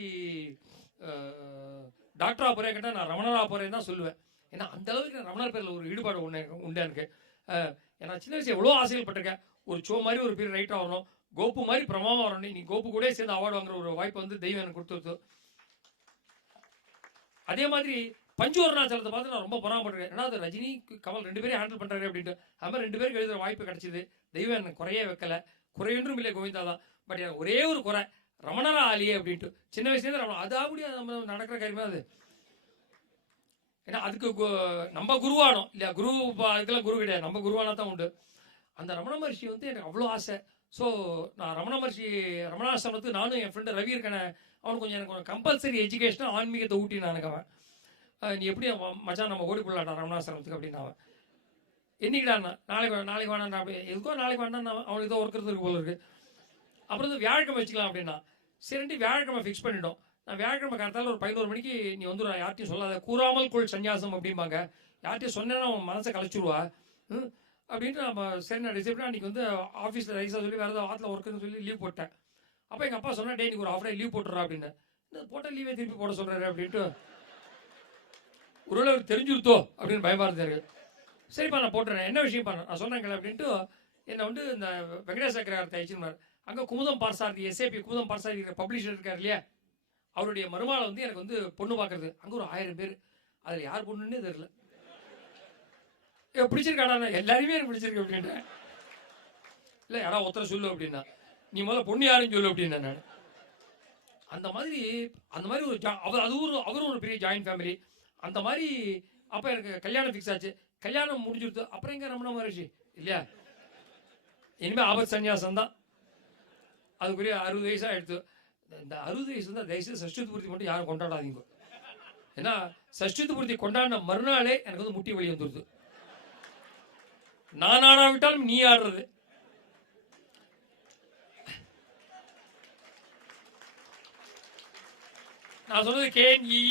டாக்டர் ஆக போறியா கேட்டால் நான் ரமணர் ஆக போறேன்னு தான் சொல்லுவேன். ஏன்னா அந்த அளவுக்கு ரமணர் பேரில் ஒரு ஈடுபாடு உண்டு எனக்கு. ஏன்னா சின்ன வயசு எவ்வளோ ஆசைகள் பட்டிருக்கேன். ஒரு ஷோ மாதிரி ஒரு பெரிய ரைட்டாக வரணும், கோப்பு மாதிரி பிரமாவாக வரணும். நீ கோப்பு கூட சேர்ந்து அவார்டு வாங்குற ஒரு வாய்ப்பு வந்து தெய்வம் எனக்கு கொடுத்துருது. அதே மாதிரி பஞ்சு அருணாச்சலத்தை பார்த்து நான் ரொம்ப பொறாமப்பட்டிருக்கேன். ஏன்னா அது ரஜினி கமல் 2 பேரையும் ஹேண்டில் பண்ணுறாரு அப்படின்ட்டு. அது மாதிரி 2 பேருக்கு எழுதுகிற வாய்ப்பு கிடைச்சிது. தெய்வம் எனக்கு குறையே வைக்கல. குறையொன்றும் இல்லை கோவிந்தா தான். பட் எனக்கு ஒரே ஒரு குறை, ரமணரா ஆலியே அப்படின்ட்டு. சின்ன வயசுலேருந்து ரமணா அது அப்படியே நம்ம நடக்கிற காரியமே அது. ஏன்னா அதுக்கு நம்ம குருவானோம் இல்லையா, குரு அதுக்கெல்லாம் குரு கிடையாது, நம்ம குருவானா தான் உண்டு. அந்த ரமண மகர்ஷி வந்து எனக்கு அவ்வளோ ஆசை. ஸோ நான் ரமண மகர்ஷி ரமணாசிரமத்துக்கு நானும் என் ஃப்ரெண்டு ரவி இருக்கேன், அவனுக்கு கொஞ்சம் எனக்கு கம்பல்சரி எஜுகேஷனாக ஆன்மீகத்தை ஊட்டினான் எனக்கு அவன். நீ எப்படி மச்சான் நம்ம ஓடி போடலாட்டா ரமணாசிரமத்துக்கு அப்படின்னு. அவன் என்னைக்கிடாண்ணா நாளைக்கு வேணாண்ணா அப்படி எதுக்கோ நாளைக்கு வேணாண்ணா, அவனுக்கு ஏதோ ஒர்க் இருக்கு போல இருக்கு. அப்புறம் வந்து வியாழக்கிழமை வச்சுக்கலாம் அப்படின்னா சரின்ட்டு வியாழக்கிழமை ஃபிக்ஸ் பண்ணிட்டோம். நான் வியாழக்கிழமை காலத்தால் ஒரு 11 மணிக்கு நீ வந்துடுவா, யார்ட்டையும் சொல்லாத, கூறாமல் கொள் சன்னியாசம் அப்படிம்பாங்க. யார்ட்டையும் சொன்னேன்னா அவன் மனசை கலைச்சிடுவா அப்படின்ட்டு நம்ம சரி நான் ரிசீப்டாக அன்றைக்கி வந்து ஆஃபீஸில் ரைஸாக சொல்லி வேறு ஏதாவது ஆற்றுல ஒர்க்குன்னு சொல்லி லீவ் போட்டேன். அப்போ எங்கள் அப்பா சொன்னேன், டே நீ ஒரு 1/2 டே லீவ் போட்டுறா அப்படின்னு. போட்டால் லீவே திருப்பி போட சொல்கிறாரு அப்படின்ட்டு ஒருவேளை அவர் தெரிஞ்சுருத்தோ அப்படின்னு பயமாக இருந்தாரு. சரிப்பா நான் போட்டுறேன், என்ன விஷயம் பண்ண நான் சொல்கிறேன் அப்படின்ட்டு என்னை வந்து இந்த வெங்கடேஷ் சக்கரவர்த்தி அழைச்சிருந்தார். அங்கே குமுதம் பார்சாரதி எஸ்ஏபி குமுதம் பார்சாரதி பப்ளிஷர் இருக்கார் இல்லையா, அவருடைய மருமாளை வந்து எனக்கு வந்து பொண்ணு பார்க்குறது. அங்கே ஒரு 1000 பேர், அதில் யார் பொண்ணுன்னே தெரியல. பிடிச்சிருக்காடா, எல்லாருமே எனக்கு பிடிச்சிருக்கு அப்படின்றேன். இல்லை யாராவது ஒருத்தரை சொல்லு அப்படின்னா, நீ முதல்ல பொண்ணு யாருன்னு சொல்லு அப்படின்னா. நான் அந்த மாதிரி ஒரு அவரும் ஒரு பெரிய ஜாயின்ட் ஃபேமிலி. அந்த மாதிரி அப்போ எனக்கு கல்யாணம் ஃபிக்ஸ் ஆச்சு. கல்யாணம் முடிஞ்சிருது. அப்புறம் எங்கே ரமண மகர்ஷி இல்லையா, இனிமேல் ஆபத் சன்னியாசம் தான். அதுக்குரிய 60 வயசாக எடுத்து. இந்த 60 வயசு தான் தயவுசெய்து சஷ்டித்து பூர்த்தி மட்டும் யாரும் கொண்டாடாதீங்க. ஏன்னா சஷ்டித்து பூர்த்தி கொண்டாடின மறுநாளே எனக்கு வந்து முட்டி வலி வந்துடுது. நான் ஆடாவிட்டாலும் நீ ஆடுறது. நான் சொன்னது KNE.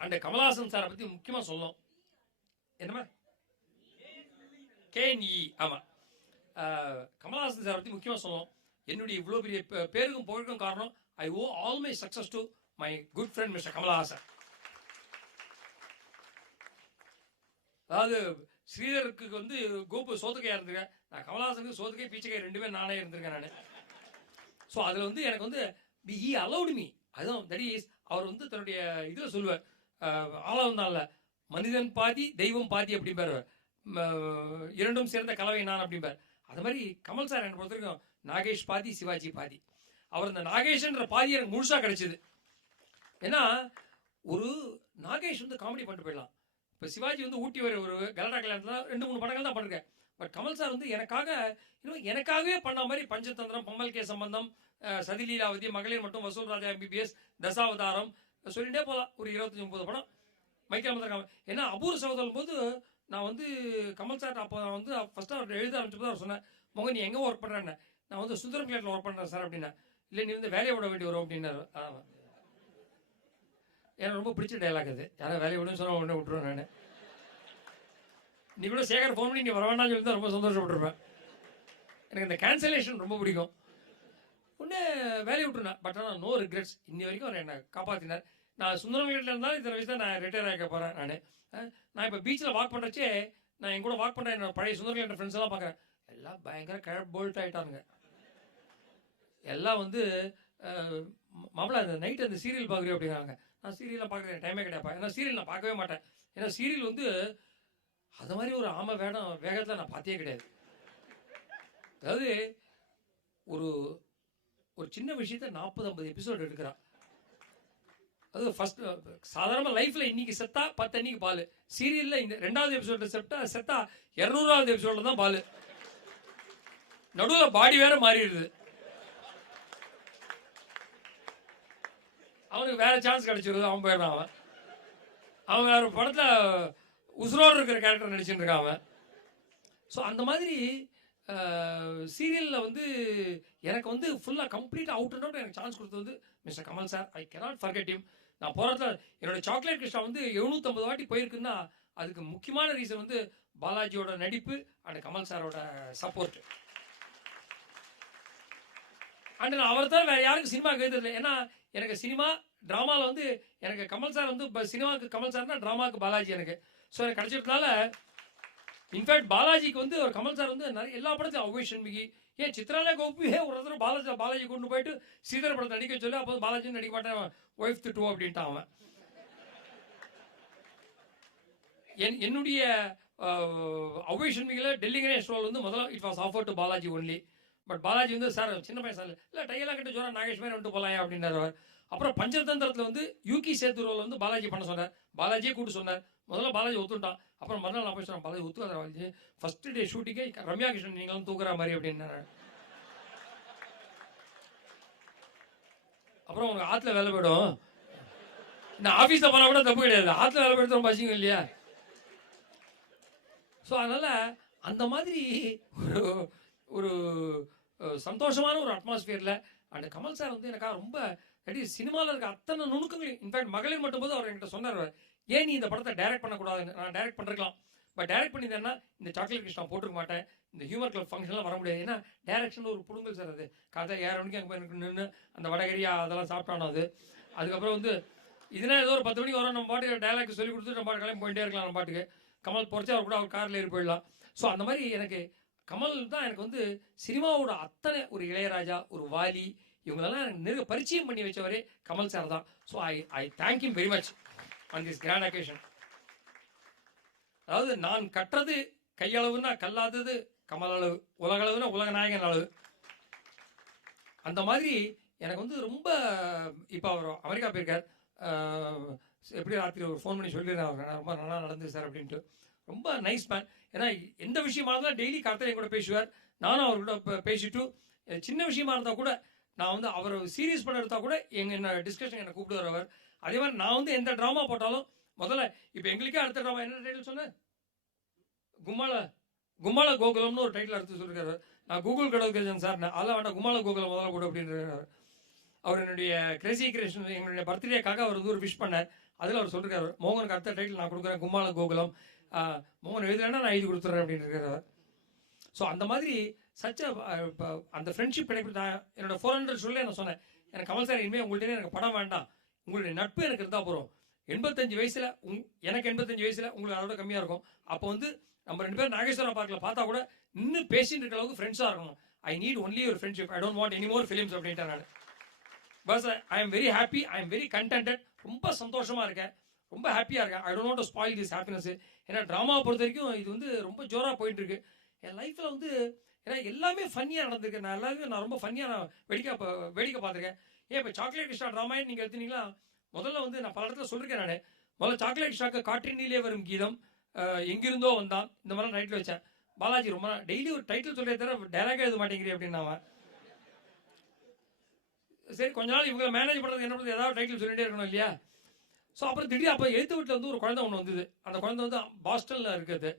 அந்த கமலஹாசன் சாரை பற்றி முக்கியமாக சொல்லணும். என்னமா KNE, ஆமாம், கமலஹாசன் சாரை பற்றி முக்கியமாக சொல்லணும். என்னுடைய இவ்வளோ பெரிய பேருக்கும் புகழுக்கும் காரணம் I owe all my success to my good friend mister Kamal Haasan. அதாவது ஸ்ரீதருக்கு வந்து கோப்பு சோத்துக்கையாக இருந்திருக்கேன், நான் கமலஹாசனுக்கு சோத்துக்கை பீச்சக்கை 2 பேரும் நானே இருந்திருக்கேன் நான். ஸோ அதில் வந்து எனக்கு வந்து ஹி அலௌடு மீ. அதுதான் தட் இஸ் அவர் வந்து தன்னுடைய இதில் சொல்லுவார், ஆளாவும் தான் இல்லை, மனிதன் பாதி தெய்வம் பாதி அப்படிம்பார், இரண்டும் சேர்ந்த கலவை நான் அப்படிம்பார். அது மாதிரி கமல் சார் என்னை பொறுத்த வரைக்கும் நாகேஷ் பாதி சிவாஜி பாதி. அவர் இந்த நாகேஷ்ன்ற பாதி எனக்கு முழுசாக கிடைச்சிது. ஏன்னா ஒரு நாகேஷ் வந்து காமெடி பண்ணிட்டு போயிடலாம். இப்போ சிவாஜி வந்து ஊட்டி வர ஒரு கலடா கல்யாணத்தில் 2-3 படங்கள் தான் பண்ணிருக்கேன். பட் கமல் சார் வந்து எனக்காகவே பண்ண மாதிரி பஞ்சதந்திரம், பம்மல் கே சம்பந்தம், சதிலீலாவதி, மகளிர் மட்டும், வசூல் ராஜா MBBS, தசாவதாரம் சொல்லிட்டே போகலாம். ஒரு 25-30 படம் மைக்கேல் கமல். ஏன்னா அபூர்வ சகோதரன் போது நான் வந்து கமல் சார் அப்போ வந்து ஃபஸ்ட்டு அவர் எழுத ஆரம்பிச்சப்போ அவர் சொன்னேன், மகன் நீ எங்கே ஒர்க் பண்ணுறேன்னு. நான் வந்து சுந்தரம் கிளேட்டில் ஒர்க் பண்ணுறேன் சார் அப்படின்னா. இல்லை நீ வந்து வேலையை விட வேண்டி வரும் அப்படின்னாரு. ஆமாம், எனக்கு ரொம்ப பிடிச்ச டைலாக் அது. யாராவது வேலையை விடுன்னு சொன்னால் உடனே விட்டுருவேன் நான். நீ கூட சேகர் ஃபோன் பண்ணி நீ வர வேண்டாம்னு சொல்லி தான் ரொம்ப சந்தோஷப்பட்டுருப்பேன். எனக்கு இந்த கேன்சலேஷன் ரொம்ப பிடிக்கும். உடனே வேலையை விட்டுருந்தேன். பட் ஆனால் நோ ரிக்ரெட்ஸ். இன்னி வரைக்கும் அவர் என்னை காப்பாற்றினார். நான் சுந்தரம் வீட்டில் இருந்தாலும் இத்தனை வயசு தான் நான் ரிட்டையர் ஆக போகிறேன். நான் இப்போ பீச்சில் வாக் பண்ணுறச்சே நான் என் கூட வாக் பண்ணுறேன், என்னோட பழைய சுந்தரம் வீட்டில் ஃப்ரெண்ட்ஸ் எல்லாம் பார்க்குறேன். எல்லாம் பயங்கர போல்ட் ஆகிட்டானுங்க. எல்லாம் வந்து மாப்பிள அந்த நைட்டு அந்த சீரியல் பார்க்குறேன் அப்படிங்கிறாங்க. நான் சீரியல்லாம் பார்க்குறேன் டைமே கிடையாது. ஏன்னா சீரியல் நான் பார்க்கவே மாட்டேன். ஏன்னா சீரியல் வந்து அது மாதிரி ஒரு ஆமை வேகத்தில் நான் பார்த்தே கிடையாது. அதாவது ஒரு சின்ன விஷயத்த 40-50 எபிசோடு எடுக்கிறான். அது ஃபர்ஸ்ட் சாதாரணமாக லைஃப்பில் இன்னைக்கு செத்தா 10 அன்னைக்கு பால். சீரியலில் இந்த 2வது எபிசோட செத்தா 200வது எபிசோடில் தான் பால். நடுவில் பாடி வேற மாறிடுது. அவனுக்கு வேற சான்ஸ் கிடைச்சிருது, அவன் போயிடுறான் அவன். அவங்க ஒரு படத்தில் உசுரோடு இருக்கிற கேரக்டர் நடிச்சுட்டு இருக்கான் அவன். ஸோ அந்த மாதிரி சீரியலில் வந்து எனக்கு வந்து ஃபுல்லாக கம்ப்ளீட்டாக அவுட் அண்ட் அவுட் எனக்கு சான்ஸ் கொடுத்தது வந்து mister Kamal sir. I cannot forget him. நான் போகிறதுல என்னோட சாக்லேட் கிருஷ்ணா வந்து 750 வாட்டி போயிருக்குன்னா அதுக்கு முக்கியமான ரீசன் வந்து பாலாஜியோட நடிப்பு அண்ட் கமல் சாரோட சப்போர்ட். அண்ட் நான் அவர் தான் வேறு யாருக்கும் சினிமா கேட்டதில்லை. ஏன்னா எனக்கு சினிமா ட்ராமாவில் வந்து எனக்கு கமல் சார் வந்து சினிமாவுக்கு கமல் சார்னா ட்ராமாவுக்கு பாலாஜி எனக்கு. ஸோ எனக்கு கிடச்சிருந்தனால இன்ஃபேக்ட் பாலாஜிக்கு வந்து ஒரு கமல் சார் வந்து நிறைய எல்லா படத்தையும் அவ்வை சண்முகி ஏன் சித்ராலே கோபியே ஒரு தடவை பாலாஜி கொண்டு போயிட்டு ஸ்ரீதர் படத்தை நடிக்க சொல்லி அப்போ பாலாஜியும் நடிக்க மாட்டேன் ஒய்ஃப் திட்டுவோம் அப்படின்ட்டான் அவன். என்னுடைய அவ்வை சண்முகியில் டெல்லி கணேஷ் ரோல் வந்து முதல்ல it was offer to Balaji only. But Balaji வந்து சார் சின்ன பையன் சார் இல்லை டையெல்லாம் கட்டு சொன்னால் நாகேஷ் மாதிரி வந்துட்டு போகலாம் அப்படின்னாரு. அப்புறம் பஞ்சதந்திரத்தில் வந்து யூகி சேத்து ரோல் வந்து பாலாஜி பண்ண சொன்னார். பாலாஜியே கூப்பிட்டு சொன்னார். முதல்ல பாலாஜி ஒத்துட்டான். அப்புறம் மறுநாள் நான் போய் சொன்னேன் பாலாஜி ஒத்துக்காத பாலாஜி ஃபர்ஸ்ட் டே ஷூட்டிங்கே ரம்யா கிருஷ்ணன் நீங்களும் தூக்குற மாதிரி அப்படின்னாரு. அப்புறம் உனக்கு ஆற்றுல வேலை போயிடும். நான் ஆஃபீஸில் போனால் கூட தப்பு கிடையாது. ஆற்றுல வேலை போயிட்டு ரொம்ப அசிங்கம் இல்லையா? ஸோ அதனால் அந்த மாதிரி ஒரு ஒரு சந்தோஷமான ஒரு அட்மாஸ்பியரில் அண்ட் கமல் சார் வந்து எனக்காக ரொம்ப சினிமாவில் இருக்க அத்தனை நுணுக்கங்களையும் இன்ஃபேக்ட் மகளிர் மட்டும்போது அவர் என்கிட்ட சொன்னார், ஏன் நீ இந்த படத்தை டைரக்ட் பண்ணக்கூடாதுன்னு. நான் டைரக்ட் பண்ணிருக்கலாம், பட் டைரக்ட் பண்ணியிருந்தேன்னா இந்த சாக்லேட் கிருஷ்ணா போட்டுருக்க மாட்டேன், இந்த ஹியூமர் கிளப் ஃபங்க்ஷன்லாம் வர முடியாது. ஏன்னா டைரக்ஷன் ஒரு புடுங்கல் சார். அது கதை 7 மணிக்கு அங்கே போய் நின்று அந்த வடகரியா அதெல்லாம் சாப்பிட்டானோ அது. அதுக்கப்புறம் வந்து இதுனா ஏதோ ஒரு 10 மணிக்கு வரோம், நம்ம பாட்டுக்கு டைலாக் சொல்லி கொடுத்து நம்ம பாட்டு கிளம்பி போயிட்டே இருக்கலாம். நம்ம பாட்டுக்கு கமல் பொறிச்சு அவர் கூட அவர் காரில் ஏறி போயிடலாம். ஸோ அந்த மாதிரி எனக்கு கமல் தான் எனக்கு வந்து சினிமாவோட அத்தனை ஒரு இளையராஜா ஒரு வாலி இவங்களெல்லாம் எனக்கு பரிச்சயம் பண்ணி வச்சவரே கமல் சார் தான். So I thank him very much on this grand occasion. அதாவது நான் கற்றது கையளவுன்னா கல்லாதது கமல் அளவு, உலகளவுனா உலக நாயகன் அளவு. அந்த மாதிரி எனக்கு வந்து ரொம்ப இப்போ அவர் அமெரிக்கா போயிருக்கார். எப்படி ராத்திரி ஒரு ஃபோன் பண்ணி சொல்லிடுறேன் ரொம்ப நல்லா நடந்தது சார் அப்படின்ட்டு. ரொம்ப நைஸ் மேன். ஏன்னா எந்த விஷயமா இருந்தாலும் டெய்லி கருத்தரை கூட பேசுவார். நானும் அவர்கிட்ட பேசிட்டு சின்ன விஷயமா இருந்தால் கூட நான் வந்து அவர் சீரியஸ் பண்ண எடுத்தால் கூட என்ன டிஸ்கஷன் என்னை கூப்பிடுவார் அவர். அதே மாதிரி நான் வந்து எந்த ட்ராமா போட்டாலும் முதல்ல இப்போ எங்களுக்கே அடுத்த ட்ராமா என்ன டைட்டில் சொன்னேன், கும்மாள கோகுலம்னு ஒரு டைட்டில் அடுத்து சொல்லியிருக்காரு. நான் கூகுள் கடவுள் சார் அதெல்லாம் வேண்டாம் கும்மாள கோகுலம் முதல்ல கூட அப்படின்றாரு. அவர் என்னுடைய கிரேசி கிரியேஷன் எங்களுடைய பர்த்டேக்காக அவர் வந்து ஒரு விஷ் பண்ணார். அதில் அவர் சொல்லியிருக்காரு மோகனுக்கு அடுத்த டைட்டில் நான் கொடுக்குறேன் கும்மாள கோகுலம், மோகன் எழுதுறேன்னா நான் எழுதி கொடுத்துட்றேன் அப்படின்னு இருக்கிறார். ஸோ அந்த மாதிரி அந்த ஃப்ரெண்ட்ஷிப் கிடைப்பு நான் என்னோட 400 சொல்லி நான் சொன்னேன், எனக்கு கமல் சார் இனிமேல் உங்கள்கிட்ட எனக்கு படம் வேண்டாம், உங்களுடைய நட்பு எனக்கு இருந்தால் போகிறோம். 85 வயசில் எனக்கு 85 வயசில் உங்களுக்கு அதோட கம்மியாக இருக்கும். அப்போ வந்து நம்ம 2 பேரும் நாகேஸ்வரா பார்க்கில் பார்த்தா கூட இன்னும் பேசிட்டு இருக்க அளவுக்கு ஃப்ரெண்ட்ஸாக இருக்கணும். ஐ நீட் ஒன்லி ஒரு friendship, I don't want any more films அப்படின்ட்டேன் நான். பஸ் I am very happy, I am very contented. ரொம்ப சந்தோஷமாக இருக்கேன், ரொம்ப ஹாப்பியாக இருக்கேன். I don't want to spoil this happiness. ஏன்னா ட்ராமாவை பொறுத்த வரைக்கும் இது வந்து ரொம்ப ஜோராக போயிட்டு இருக்கு என் லைஃப்பில் வந்து. ஏன்னா எல்லாமே ஃபன்னியாக நடந்திருக்கு. நான் ரொம்ப ஃபன்னியாக நான் வேடிக்கை பார்த்துருக்கேன். ஏன் இப்போ சாக்லேட் கிருஷ்ணா ட்ராமான்னு நீங்கள் எடுத்தீங்கன்னா முதல்ல வந்து நான் பல இடத்துல சொல்லியிருக்கேன். நான் முதல்ல சாக்லேட் கிருஷ்ணாக்கு காற்றினிலே வரும் கீதம், எங்கிருந்தோ வந்தான், இந்த மாதிரிலாம் டைட்டில் வச்சேன். பாலாஜி ரொம்ப டெய்லி ஒரு டைட்டில் சொல்லியே தவிர டைலாக எழுத மாட்டேங்கிறீ அப்படின்னு அவன். சரி கொஞ்ச நாள் இவங்க மேனேஜ் பண்ணுறது என்ன பண்ணுறது, ஏதாவது டைட்டில் சொல்லிகிட்டே இருக்கணும் இல்லையா? ஸோ அப்புறம் திடீர்னு அப்போ எழுத்து வீட்டில் வந்து ஒரு குழந்தை ஒன்று வந்தது. அந்த குழந்தை வந்து பாஸ்டனில் இருக்குது.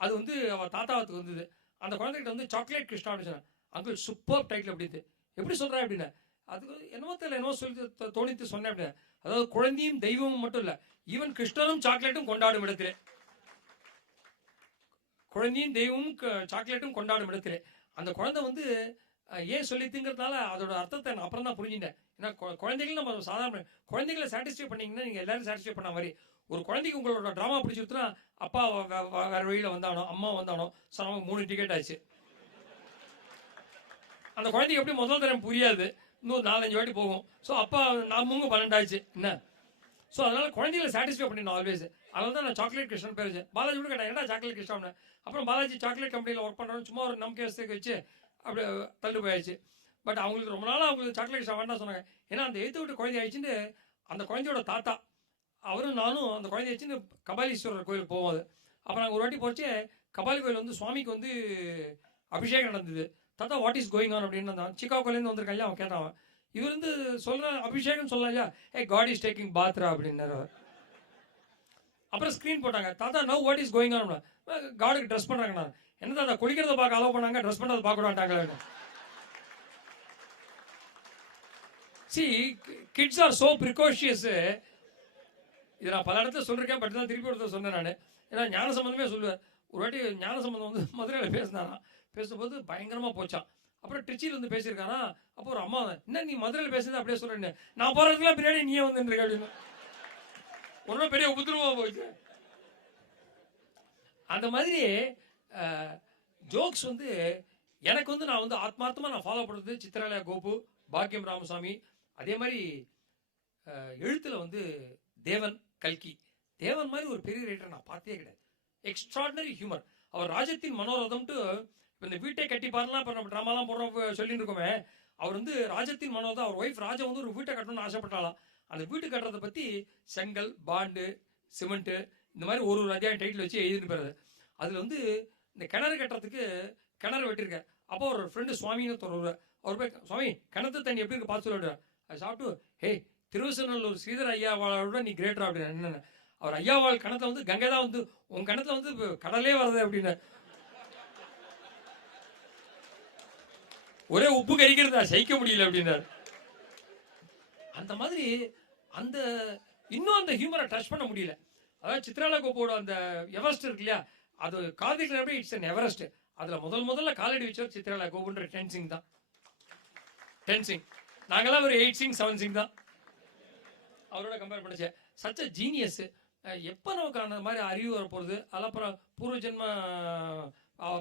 அது வந்து அவள் தாத்தாவத்துக்கு வந்தது. அந்த குழந்தைகிட்ட வந்து சாக்லேட் கிருஷ்ணா அப்படின்னு சொன்னேன். அங்கிள் சூப்பர் டைட்டில் அப்படின்னு. எப்படி சொல்கிறேன் அப்படின்னா அதுக்கு என்னமோ தெரியல, என்னமோ சொல்லி தோணித்து சொன்னேன் அப்படின்னு. அதாவது குழந்தையும் தெய்வமும் மட்டும் இல்லை, ஈவன் கிருஷ்ணனும் சாக்லேட்டும் கொண்டாடும் இடத்திலே, குழந்தையும் தெய்வமும் சாக்லேட்டும் கொண்டாடும் இடத்திலே. அந்த குழந்தை வந்து ஏன் சொல்லித்துங்கிறதுனால அதோட அர்த்தத்தை நான் அப்புறம் தான் புரிஞ்சுட்டேன். ஏன்னா குழந்தைகள் நம்ம சாதாரண குழந்தைகளை சாட்டிஸ்ஃபை பண்ணிங்கன்னா நீங்கள் எல்லாரும் சாட்டிஸ்ஃபை பண்ண மாதிரி ஒரு குழந்தைக்கு உங்களோட ட்ராமா பிடிச்சிருத்துனா அப்பா வேறு வழியில் வந்தானோ அம்மா வந்தானோ. ஸோ நமக்கு 3 டிக்கெட் ஆச்சு. அந்த குழந்தைக்கு எப்படி முதல் தரம் புரியாது, இன்னும் 4-5 வாட்டி போகும். ஸோ அப்பா நான் 12 ஆச்சு என்ன. ஸோ அதனால் குழந்தைகளை சாட்டிஸ்ஃபை பண்ணிடணும் ஆல்வேஸ். அதனால தான் நான் சாக்லேட் கிருஷ்ணன் பேர் வச்சேன். பாலாஜி கூட கேட்டேன் ஏன்னா சாக்லேட் கிருஷ்ணன். அப்புறம் பாலாஜி சாக்லேட் கம்பெனியில் ஒர்க் பண்ணுறோன்னு சும்மா ஒரு நம்பிக்கை வச்சு அப்படி தள்ளி போயாச்சு. பட் அவங்களுக்கு ரொம்ப நாளாக அவங்களுக்கு சாக்லேட் கிருஷ்ணா வேண்டாம் சொன்னாங்க. ஏன்னா அந்த எழுத்து விட்டு குழந்தை ஆயிடுச்சுன்னு அந்த குழந்தையோட தாத்தா அவரும் நானும் அந்த குழந்தைய வச்சுன்னு கபாலீஸ்வரர் கோயிலுக்கு போவோம். அது அப்போ நாங்கள் ஒரு வாட்டி போச்சு கபாலி கோயில் வந்து சுவாமிக்கு வந்து அபிஷேகம் நடந்தது. தாத்தா வாட் இஸ் கோயிங் ஆன் அப்படின்னு வந்தான். சிக்காகோலேருந்து வந்திருக்கான் இல்லையா, அவன் கேட்டான். இவர் வந்து சொல்கிற அபிஷேகம் சொல்லலாம் இல்லையா, ஏ காட் இஸ் டேக்கிங் பாத்ரா அப்படின்னாரு. அப்புறம் ஸ்க்ரீன் போட்டாங்க. தாத்தா now what is going on? காடுக்கு ட்ரெஸ் பண்ணுறாங்க. நான் என்ன தாத்தா குளிக்கிறத பார்க்க அலோவ் பண்ணாங்க, ட்ரெஸ் பண்ணுறதை பார்க்க மாட்டாங்க. C kids are so precocious. இது நான் பல இடத்துல சொல்லியிருக்கேன், பட் தான் திருப்பி ஒருத்தர் சொன்னேன் நான். ஏன்னா ஞான சம்பந்தமே சொல்லுவேன். ஒரு வாட்டி ஞான சம்பந்தம் வந்து மதுரையில் பேசினாராம். பேசும்போது பயங்கரமாக போச்சான். அப்புறம் திருச்சியில் வந்து பேசியிருக்கானா. அப்போ ஒரு அம்மா, என்ன நீ மதுரையில் பேசுறது அப்படியே சொல்கிறேன்னு, நான் போகிறதுக்குலாம் பின்னாடி நீயே வந்துருக்க அப்படின்னு. ஒன்றும் பெரிய உபதிரவமாக போச்சு. அந்த மாதிரி ஜோக்ஸ் வந்து எனக்கு வந்து நான் வந்து ஆத்மார்த்தமாக நான் ஃபாலோ பண்ணுறது சித்திராலயா கோபு, பாக்கியம் ராமசாமி. அதே மாதிரி எழுத்தில் வந்து தேவன் கல்கி. தேவன் மாதிரி ஒரு பெரிய ரைட்டர் நான் பார்த்தே கிடையாது. Extraordinary humour. அவர் ராஜத்தின் மனோரதம்ட்டு இந்த வீட்டை கட்டி பாருலாம் இப்போ நம்ம ட்ராமாலாம் போடுறோம் சொல்லிட்டு இருக்கோமே. அவர் வந்து ராஜத்தின் மனோரதம், அவர் ஒய்ஃப் ராஜா வந்து ஒரு வீட்டை கட்டணும்னு ஆசைப்பட்டாலாம். அந்த வீட்டு கட்டுறதை பற்றி செங்கல், பாண்டு, சிமெண்ட்டு இந்த மாதிரி ஒரு அத்தியாயம் டைட்டில் வச்சு எழுதிருப்பாரு. அதில் வந்து இந்த கிணறு கட்டுறதுக்கு கிணறு வெட்டிருக்கார். அப்போ ஒரு ஃப்ரெண்டு சுவாமின்னு வருவார். அவர் போய், சுவாமி கிணத்து தண்ணி எப்படி இருக்கு பார்த்து சொல்லிவிடுவார். அது சாப்பிட்டு, ஹே திருவசநல்லூர் ஸ்ரீதர் ஐயாவாளோட நீ கிரேட்டரா அப்படின்னு. என்னென்ன அவர் ஐயாவாள் கணத்துல வந்து கங்கை தான் வந்து உன் கணத்துல வந்து கடலே வருது அப்படின்னு. ஒரே உப்பு கறிக்கிறதா சகிக்க முடியல அப்படின்னாரு. அந்த மாதிரி அந்த இன்னும் அந்த ஹியூமரை டச் பண்ண முடியல. அதாவது சித்ராலா கோப்போட அந்த எவரெஸ்ட் இருக்கு இல்லையா, அது கார்த்திக் இட்ஸ் அன் எவரெஸ்ட். அதுல முதல்ல காலடி வச்சவர் சித்ராலா கோபுன்ற டென்சிங் தான். டென்சிங் நாங்கெல்லாம் ஒரு 8 சிங் 7 சிங் தான் அவரோட கம்பேர் பண்ணிச்சு. சச்ச ஜீனியஸ். எப்போ நமக்கு அந்த மாதிரி அறிவு வர போகிறது, அதெல்லாம் அப்புறம் பூர்வ ஜென்ம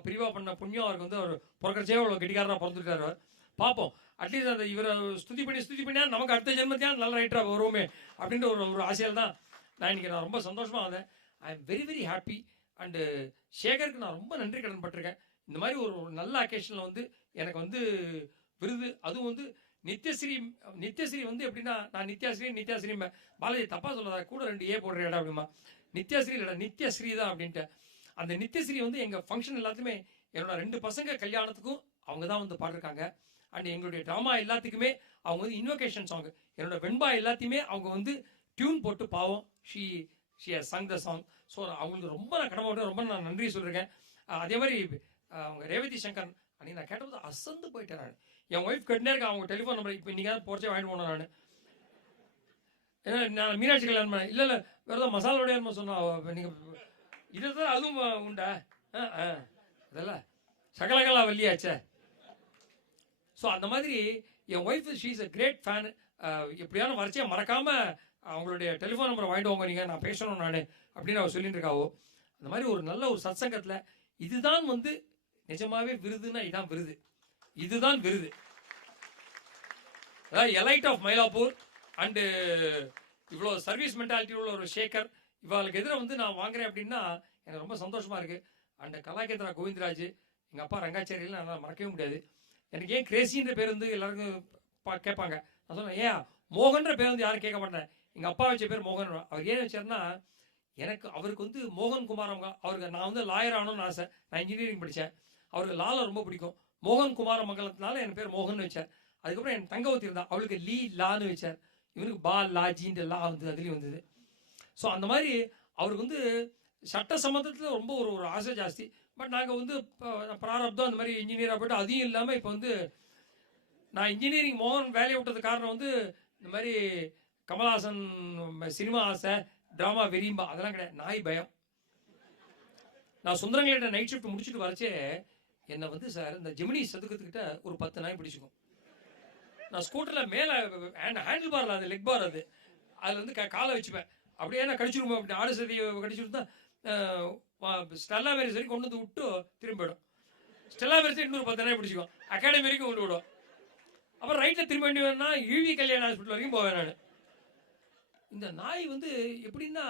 பிரிவா பண்ண புண்ணியம் அவருக்கு வந்து அவர் பிறக்கிறச்சே அவ்வளோ கெட்டிக்காரராக பிறந்துட்டார். அவர் பார்ப்போம், அட்லீஸ்ட் அந்த இவரை ஸ்துதி பண்ணியா நமக்கு அடுத்த ஜென்மத்தையா நல்ல ரைட்டராக வருவோமே அப்படின்ற ஒரு ஆசையில் தான் நான் இன்னைக்கு நான் ரொம்ப சந்தோஷமாக வந்தேன். I am very very happy. And சேகருக்கு நான் ரொம்ப நன்றி கடன் பட்டிருக்கேன். இந்த மாதிரி ஒரு நல்ல அக்கேஷனில் வந்து எனக்கு வந்து விருது, அதுவும் வந்து நித்யஸ்ரீ வந்து எப்படின்னா, நான் நித்யாஸ்ரீ பாலாஜி தப்பா சொல்லாத, கூட 2 ஏ போடுற இடம் அப்படிமா. நித்யாஸ்ரீ இல்லைடா, நித்யஸ்ரீ தான் அப்படின்ட்டு. அந்த நித்யஸ்ரீ வந்து எங்கள் ஃபங்க்ஷன் எல்லாத்துக்குமே என்னோட 2 பசங்க கல்யாணத்துக்கும் அவங்க தான் வந்து பாடிருக்காங்க. அண்ட் எங்களுடைய ட்ராமா எல்லாத்துக்குமே அவங்க வந்து இன்வொகேஷன் சாங், என்னோட வெண்பா எல்லாத்தையுமே அவங்க வந்து டியூன் போட்டு பாவம் she sang the song. So அவங்களுக்கு ரொம்ப நான் கடமை ரொம்ப நான் நன்றி சொல்லியிருக்கேன். அதே மாதிரி அவங்க ரேவதி சங்கர் அன்னைக்கு நான் கேட்டபோது அசந்து போயிட்டேன். நான் என் ஒய்ஃப் கட்டினே இருக்கேன் அவங்க டெலிஃபோன் நம்பர். இப்போ நீங்கள் போகிறச்சே வாங்கிட்டு போனேன் நான். ஏன்னா நான் மீனாட்சி கல்யாணம் பண்ணேன். இல்லை வேறு ஏதாவது மசாலோடைய சொன்னேன். நீங்கள் இதை தான் அதுவும் உண்டா? அதெல்லாம் சகலகலா வள்ளியாச்சே. ஸோ அந்த மாதிரி என் wife she is a great fan. எப்படியான வரைச்சே மறக்காமல் அவங்களுடைய டெலிஃபோன் நம்பரை வாங்கிட்டு வாங்க, நீங்கள் நான் பேசணும் நான் அப்படின்னு அவர் சொல்லிட்டு இருக்காவோ. அந்த மாதிரி ஒரு நல்ல ஒரு சத்சங்கத்தில் இதுதான் வந்து நிஜமாவே விருதுன்னா இதான் விருது, இதுதான் விருது. அதாவது எலைட் ஆஃப் மயிலாப்பூர் அண்டு இவ்வளோ சர்வீஸ் மென்டாலிட்டி உள்ள ஒரு சேகர் இவளுக்கு எதிர வந்து நான் வாங்குறேன் அப்படின்னா எனக்கு ரொம்ப சந்தோஷமா இருக்கு. அண்ட் கலாகேந்திரா கோவிந்தராஜ், எங்கள் அப்பா ரங்காச்சாரியில் என்னால் மறக்கவே முடியாது. எனக்கு ஏன் கிரேசின்ற பேர் வந்து எல்லாருக்கும் கேட்பாங்க. நான் சொன்னேன், ஏன் மோகன்ற பேர் வந்து யாரும் கேட்க மாட்டேன். எங்கள் அப்பா வச்ச பேர் மோகன். அவர் ஏன் வச்சார்னா, எனக்கு அவருக்கு வந்து மோகன் குமார் அவருக்கு நான் வந்து லாயர் ஆகணும்னு ஆசை. நான் இன்ஜினியரிங் படித்தேன். அவருக்கு லாலை ரொம்ப பிடிக்கும். மோகன் குமார மங்கலத்தினால என் பேர் மோகன் வச்சார். அதுக்கப்புறம் என் தங்கவத்தி இருந்தா, அவளுக்கு லீ லான்னு வச்சார். இவனுக்கு பா லா ஜீன்ற லா வந்து அதுலேயும் வந்தது. ஸோ அந்த மாதிரி அவருக்கு வந்து சட்ட சம்மந்தத்தில் ரொம்ப ஒரு ஆசை ஜாஸ்தி. பட் நாங்கள் வந்து பிராரப்தம் அந்த மாதிரி இன்ஜினியராக போய்ட்டு அதையும் இல்லாமல் இப்போ வந்து நான் இன்ஜினியரிங் மோகன் வேலையை விட்டது காரணம் வந்து இந்த மாதிரி கமல்ஹாசன் சினிமா ஆசை, ட்ராமா வெறியும்பா அதெல்லாம் கிடையாது. நாய் பயம். நான் சுந்தரங்களிட்ட நைட் ஷிஃப்ட் முடிச்சுட்டு வரச்சே என்னை வந்து சார் இந்த ஜெமினி சதுக்கத்துக்கிட்ட ஒரு 10 நாய் பிடிச்சிக்கும். நான் ஸ்கூட்டரில் மேலே ஹேண்டில் பாரில் அது லெக் பார் அது அதில் வந்து காலை வச்சுப்பேன். அப்படியே நான் கடிச்சிருப்போம். அப்படி ஆடு சதியை கடிச்சுட்டு ஸ்டெல்லா மேரிஸ் வரைக்கும் கொண்டு வந்து விட்டு திரும்பிடும். ஸ்டெல்லா மேரிஸ் இன்னொரு 10 நாய் பிடிச்சிக்கும். அகாடமி வரைக்கும் கொண்டு விடும். அப்புறம் ரைட்டில் திரும்ப வேண்டி வேணா ஈவி கல்யாண ஹாஸ்பிட்டல் வரைக்கும் போவேன் நான். இந்த நாய் வந்து எப்படின்னா,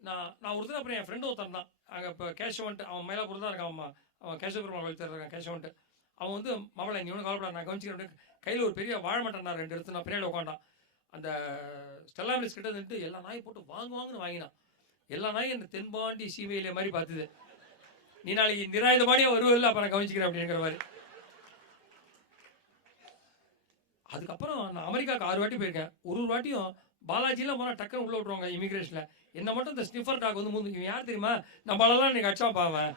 நான் ஒருத்தர் அப்புறம் என் ஃப்ரெண்டு ஒருத்தன் தான் அங்கே இப்போ கேசவன்ட்டு, அவன் மயிலாப்பூர் தான் இருக்கான். அவன் கேசவபுரம் கோயில் இருக்கான் கேசவன்ட்டு. அவன் வந்து மவளை நீ ஒன்றும் கவலைப்படாத நான் கவனிச்சிக்கிறேன். கையில் ஒரு பெரிய வாழை மாட்டேன் 2 எடுத்து நான் பின்னாடி உட்காண்டான். அந்த ஸ்டெல்லா மேரிஸ் கிட்ட இருந்துட்டு எல்லா நாயும் போட்டு வாங்குவாங்கன்னு வாங்கினான். எல்லா நாயும் இந்த தென்பாண்டி சீமையிலே மாதிரி பார்த்துது. நீ நாளைக்கு நிராயுதபாடியாக வருவதில்லை, அப்போ நான் கவனிச்சிக்கிறேன் அப்படிங்கிற மாதிரி. அதுக்கப்புறம் நான் அமெரிக்காவுக்கு 6 வாட்டி போயிருக்கேன். ஒரு வாட்டியும் பாலாஜிலாம் போனால் டக்குன்னு உள்ள விட்ருவாங்க இமிகிரேஷனில். என்ன மட்டும் இந்த ஸ்னிஃபர் டாக் வந்து முந்து இவன் யார் தெரியுமா, நம்மளெல்லாம் இன்னைக்கு அடிச்சா பாவன்.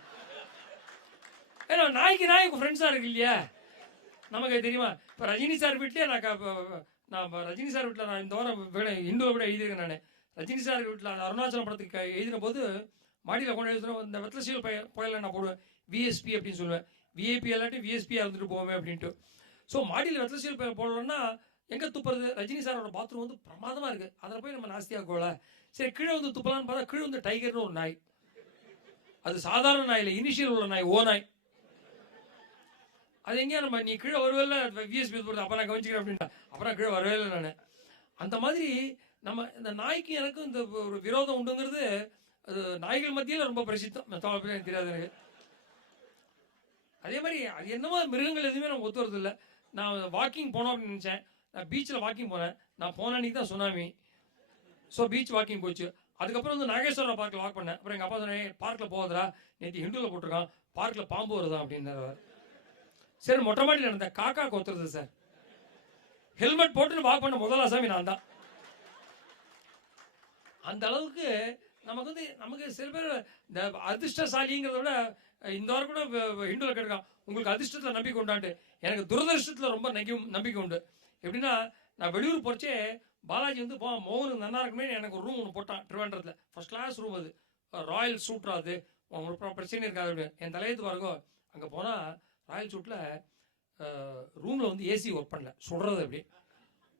ஏன்னா நாய்க்கு ஃப்ரெண்ட்ஸாக இருக்கு இல்லையா, நமக்கு தெரியுமா. இப்போ ரஜினி சார் வீட்லேயே நான் ரஜினி சார் வீட்டில் நான் இந்த வாரம் இந்துவை விட எழுதியிருக்கேன். நான் ரஜினி சார் வீட்டில் அருணாச்சலம் படத்துக்கு எழுதின போது மாடியில் கொண்டு எழுதுறோம், இந்த வெத்தலசீல் புயலில் நான் போடுவேன் விஎஸ்பி அப்படின்னு சொல்லுவேன். விஏபி இல்லாட்டி விஎஸ்பியாக இருந்துட்டு போவேன் அப்படின்ட்டு. ஸோ மாடியில் வெத்தலசீல் போடணும்னா எங்கே துப்புறது, ரஜினி சாரோட பாத்ரூம் வந்து பிரமாதமாக இருக்குது, அதில் போய் நம்ம நாஸ்தியாக கோல சரி கீழே வந்து துப்பலான்னு பார்த்தா கீழே வந்து டைகர்னு ஒரு நாய். அது சாதாரண நாய் இல்லை, இனிஷியல் உள்ள நாய், ஓ நாய். அது எங்கேயா நம்ம நீ கீழே வருவேல விஎஸ்பி போடுறது அப்போ நான் கவனிச்சிக்கிறேன் அப்படின்ட்டா, அப்புறம் கீழே வரவே இல்லை நான். அந்த மாதிரி நம்ம இந்த நாய்க்கு எனக்கும் இந்த ஒரு விரோதம் உண்டுங்கிறது அது நாய்கள் மத்தியில் ரொம்ப பிரசித்தம். எனக்கு தெரியாது எனக்கு. அதே மாதிரி அது என்னமோ மிருகங்கள் எதுவுமே நம்ம ஒத்து வரது இல்லை. நான் வாக்கிங் போனோம் அப்படின்னு நினச்சேன், நான் பீச்சில் வாக்கிங் போனேன். நான் போன அன்றைக்கி தான் சுனாமி. ஸோ பீச் வாக்கிங் போச்சு. அதுக்கப்புறம் வந்து நாகேஸ்வரா பார்க்கில் வாக் பண்ணேன். அப்புறம் எங்கள் அப்பா சொன்னேன், பார்க்கில் போகாதரா, நேற்று ஹிந்துவில் போட்டிருக்கான், பார்க்கில் பாம்பு வருதா அப்படின்னாரு. சரி மொட்டை மாடியில் இருந்தேன், காக்கா கொத்துறது சார். ஹெல்மெட் போட்டுன்னு வாக் பண்ண முதல் ஆசாமி நான் தான். அந்த அளவுக்கு நமக்கு சில பேர் இந்த அதிர்ஷ்டசாலிங்கிறத விட இந்த வாரம் கூட ஹிந்துவில் கேட்கான், உங்களுக்கு அதிர்ஷ்டத்தில் நம்பிக்கை உண்டான்ட்டு. எனக்கு துரதிருஷ்டத்தில் ரொம்ப நம்பிக்கை உண்டு. எப்படின்னா நான் வெளியூர் போச்சே பாலாஜி வந்து மோகனுக்கு நல்லா இருக்குமே எனக்கு ஒரு ரூம் ஒன்று போட்டான் ட்ரிவாண்டரத்தில். ஃபர்ஸ்ட் கிளாஸ் ரூம், அது ராயல் சூட்ரா, அது உங்களுக்கு பிரச்சனை இருக்காது அப்படின்னு. என் தலையத்து பாருங்கோ, அங்கே போனால் ராயல் சூட்டில் ரூமில் வந்து ஏசி ஒர்க் பண்ணல, சுடுறது அப்படி.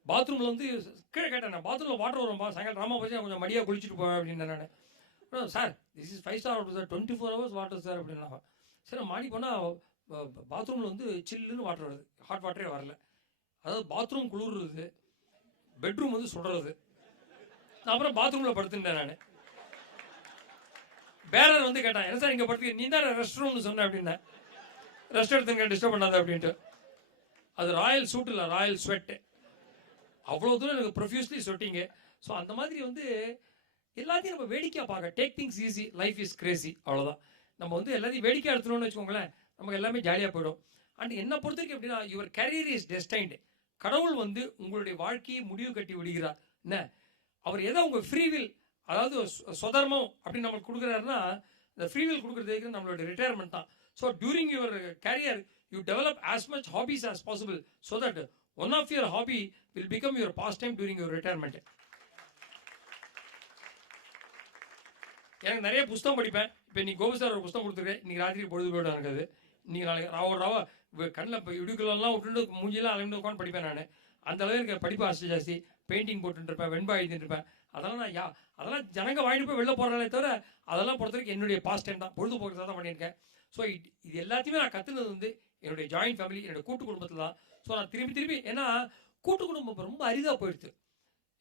பாத்ரூமில் வந்து கீழே கேட்டேன், பாத்ரூமில் வாட்டர் வரும்பா, சாயங்காலம் ராமா போச்சு கொஞ்சம் மடியாக குளிச்சுட்டு போவேன் அப்படின்னு நான். Sir this is 5 star water sir, 24 hours water sir அப்படின்னா. சரி மாடி போனால் பாத்ரூமில் வந்து சில்லுன்னு வாட்டர் வருது, ஹாட் வாட்டரே வரல. அதாவது பாத்ரூம் குளிர்றது, பெட்ரூம் வந்து சுடுறது. நான் அப்புறம் பாத்ரூமில் படுத்துட்டேன் நான். பேரர் வந்து கேட்டான், என்ன சார் இங்கே படுத்து, நீ தான் ரெஸ்ட் ரூம்னு சொன்னேன் அப்படின்னா. ரெஸ்ட் எடுத்துங்க, டிஸ்டர்ப் பண்ணாத அப்படின்ட்டு. அது ராயல் சூட் இல்லை, ராயல் ஸ்வெட்டு. அவ்வளோ தூரம் எனக்கு ப்ரொஃப்யூஸ்லி சொட்டிங்க. ஸோ அந்த மாதிரி வந்து எல்லாத்தையும் நம்ம வேடிக்கையாக பார்க்க, take things easy, life is Crazy, அவ்வளோதான். நம்ம வந்து எல்லாத்தையும் வேடிக்கையாக எடுத்துனோம்னு வச்சுக்கோங்களேன், நமக்கு எல்லாமே ஜாலியாக போயிடும். அண்ட் என்னை பொறுத்த வரைக்கும் எப்படின்னா, யுவர் கரியர் இஸ் டெஸ்டைன்டு. கடவுள் வந்து உங்களுடைய வாழ்க்கையை முடிவு கட்டி விடுகிறார். என்ன அவர் எதை உங்கள் ஃப்ரீவில், அதாவது சொதர்மம் அப்படின்னு நம்மளுக்கு கொடுக்குறாருன்னா, இந்த ஃப்ரீவில் கொடுக்குறதுக்கு நம்மளுடைய ரிட்டையர்மெண்ட் தான். So during your career you develop as much hobbies as possible, so that one of your hobby will become your pastime during your retirement. எனக்கு நிறைய புத்தகம் படிப்பேன். இப்போ நீ கோபி சார் ஒரு புத்தகம் கொடுத்துருக்கேன், இன்னைக்கு ராத்திரி பொழுது போய்டும் எனக்கு. அது இன்னைக்கு நாளைக்கு ராவ கண்ணில் இப்போ இடுக்கெல்லாம் விட்டுட்டு மூஞ்சிலாம் அலைந்து உட்காந்து படிப்பேன் நான். அந்த அளவு எனக்கு படிப்பு ஆசை ஜாஸ்தி. பெயிண்டிங் போட்டுருப்பேன், வெண்பா எழுதிட்டு இருப்பேன். அதெல்லாம் நான் அதெல்லாம் ஜனங்க வாங்கிட்டு போய் வெளில போகிறாங்களே தவிர அதெல்லாம் பொறுத்த வரைக்கும் என்னுடைய பாஸ்ட் டைம் தான், பொழுதுபோக்கு தான் பண்ணியிருக்கேன். ஸோ இது எல்லாத்தையுமே நான் கற்றுனது வந்து என்னுடைய ஜாயின்ட் ஃபேமிலி, என்னுடைய கூட்டு குடும்பத்தில் தான். ஸோ நான் திரும்பி ஏன்னா கூட்டு குடும்பம் ரொம்ப அரிதாக போயிடுது.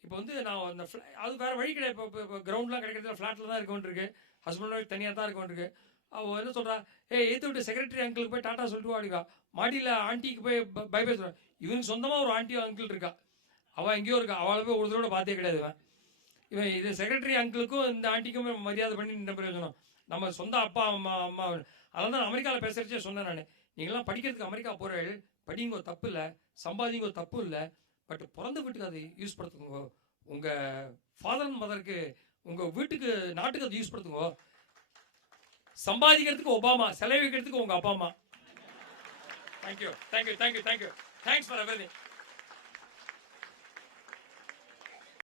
இப்போ வந்து நான் அந்த அது வேறு வழி கிடையாது. இப்போ கிரவுண்ட்லாம் கிடைக்கிறதுல ஃப்ளாட்டில் தான் இருக்க வேண்டியிருக்கு, ஹஸ்பண்ட் ஒய்ஃப் தனியாக தான் இருக்க வேண்டியிருக்கு. அவள் என்ன சொல்கிறா, ஏற்று விட்டு செக்ரட்டரி அங்கிளுக்கு போய் டாட்டா சொல்லிட்டு வாடிக்கா, மாடியில் ஆண்டிக்கு போய் பை பை சொல்கிறான். இவனுக்கு சொந்தமாக ஒரு ஆண்டி அங்கிள் இருக்கா, அவள் எங்கேயோ இருக்கா, அவளை போய் ஒரு தடவை பார்த்தே கிடையாது இவன். இது செக்ரட்டரி அங்கிளுக்கும் இந்த ஆண்டிக்கும் மரியாதை பண்ணி நின்ற பிரயோஜனம். நம்ம சொந்த அப்பா அம்மா அதெல்லாம் தான் அமெரிக்காவில் பேசுகிறச்சே சொன்னேன் நான். நீங்களாம் படிக்கிறதுக்கு அமெரிக்கா போகிறீர்கள், படிங்கோ தப்பு இல்லை, சம்பாதிங்கோ தப்பு இல்லை, பட் பிறந்த வீட்டுக்கு அதை யூஸ் படுத்துங்க. உங்கள் ஃபாதர் அண்ட் மதருக்கு, உங்கள் வீட்டுக்கு நாட்டுக்கு அதை யூஸ் படுத்துங்க. சம்பாதிக்கிறதுக்கு ஒபாமா, செலவிக்கிறதுக்கு உங்கள் அப்பா அம்மா. தேங்க்யூ. Thanks for everything.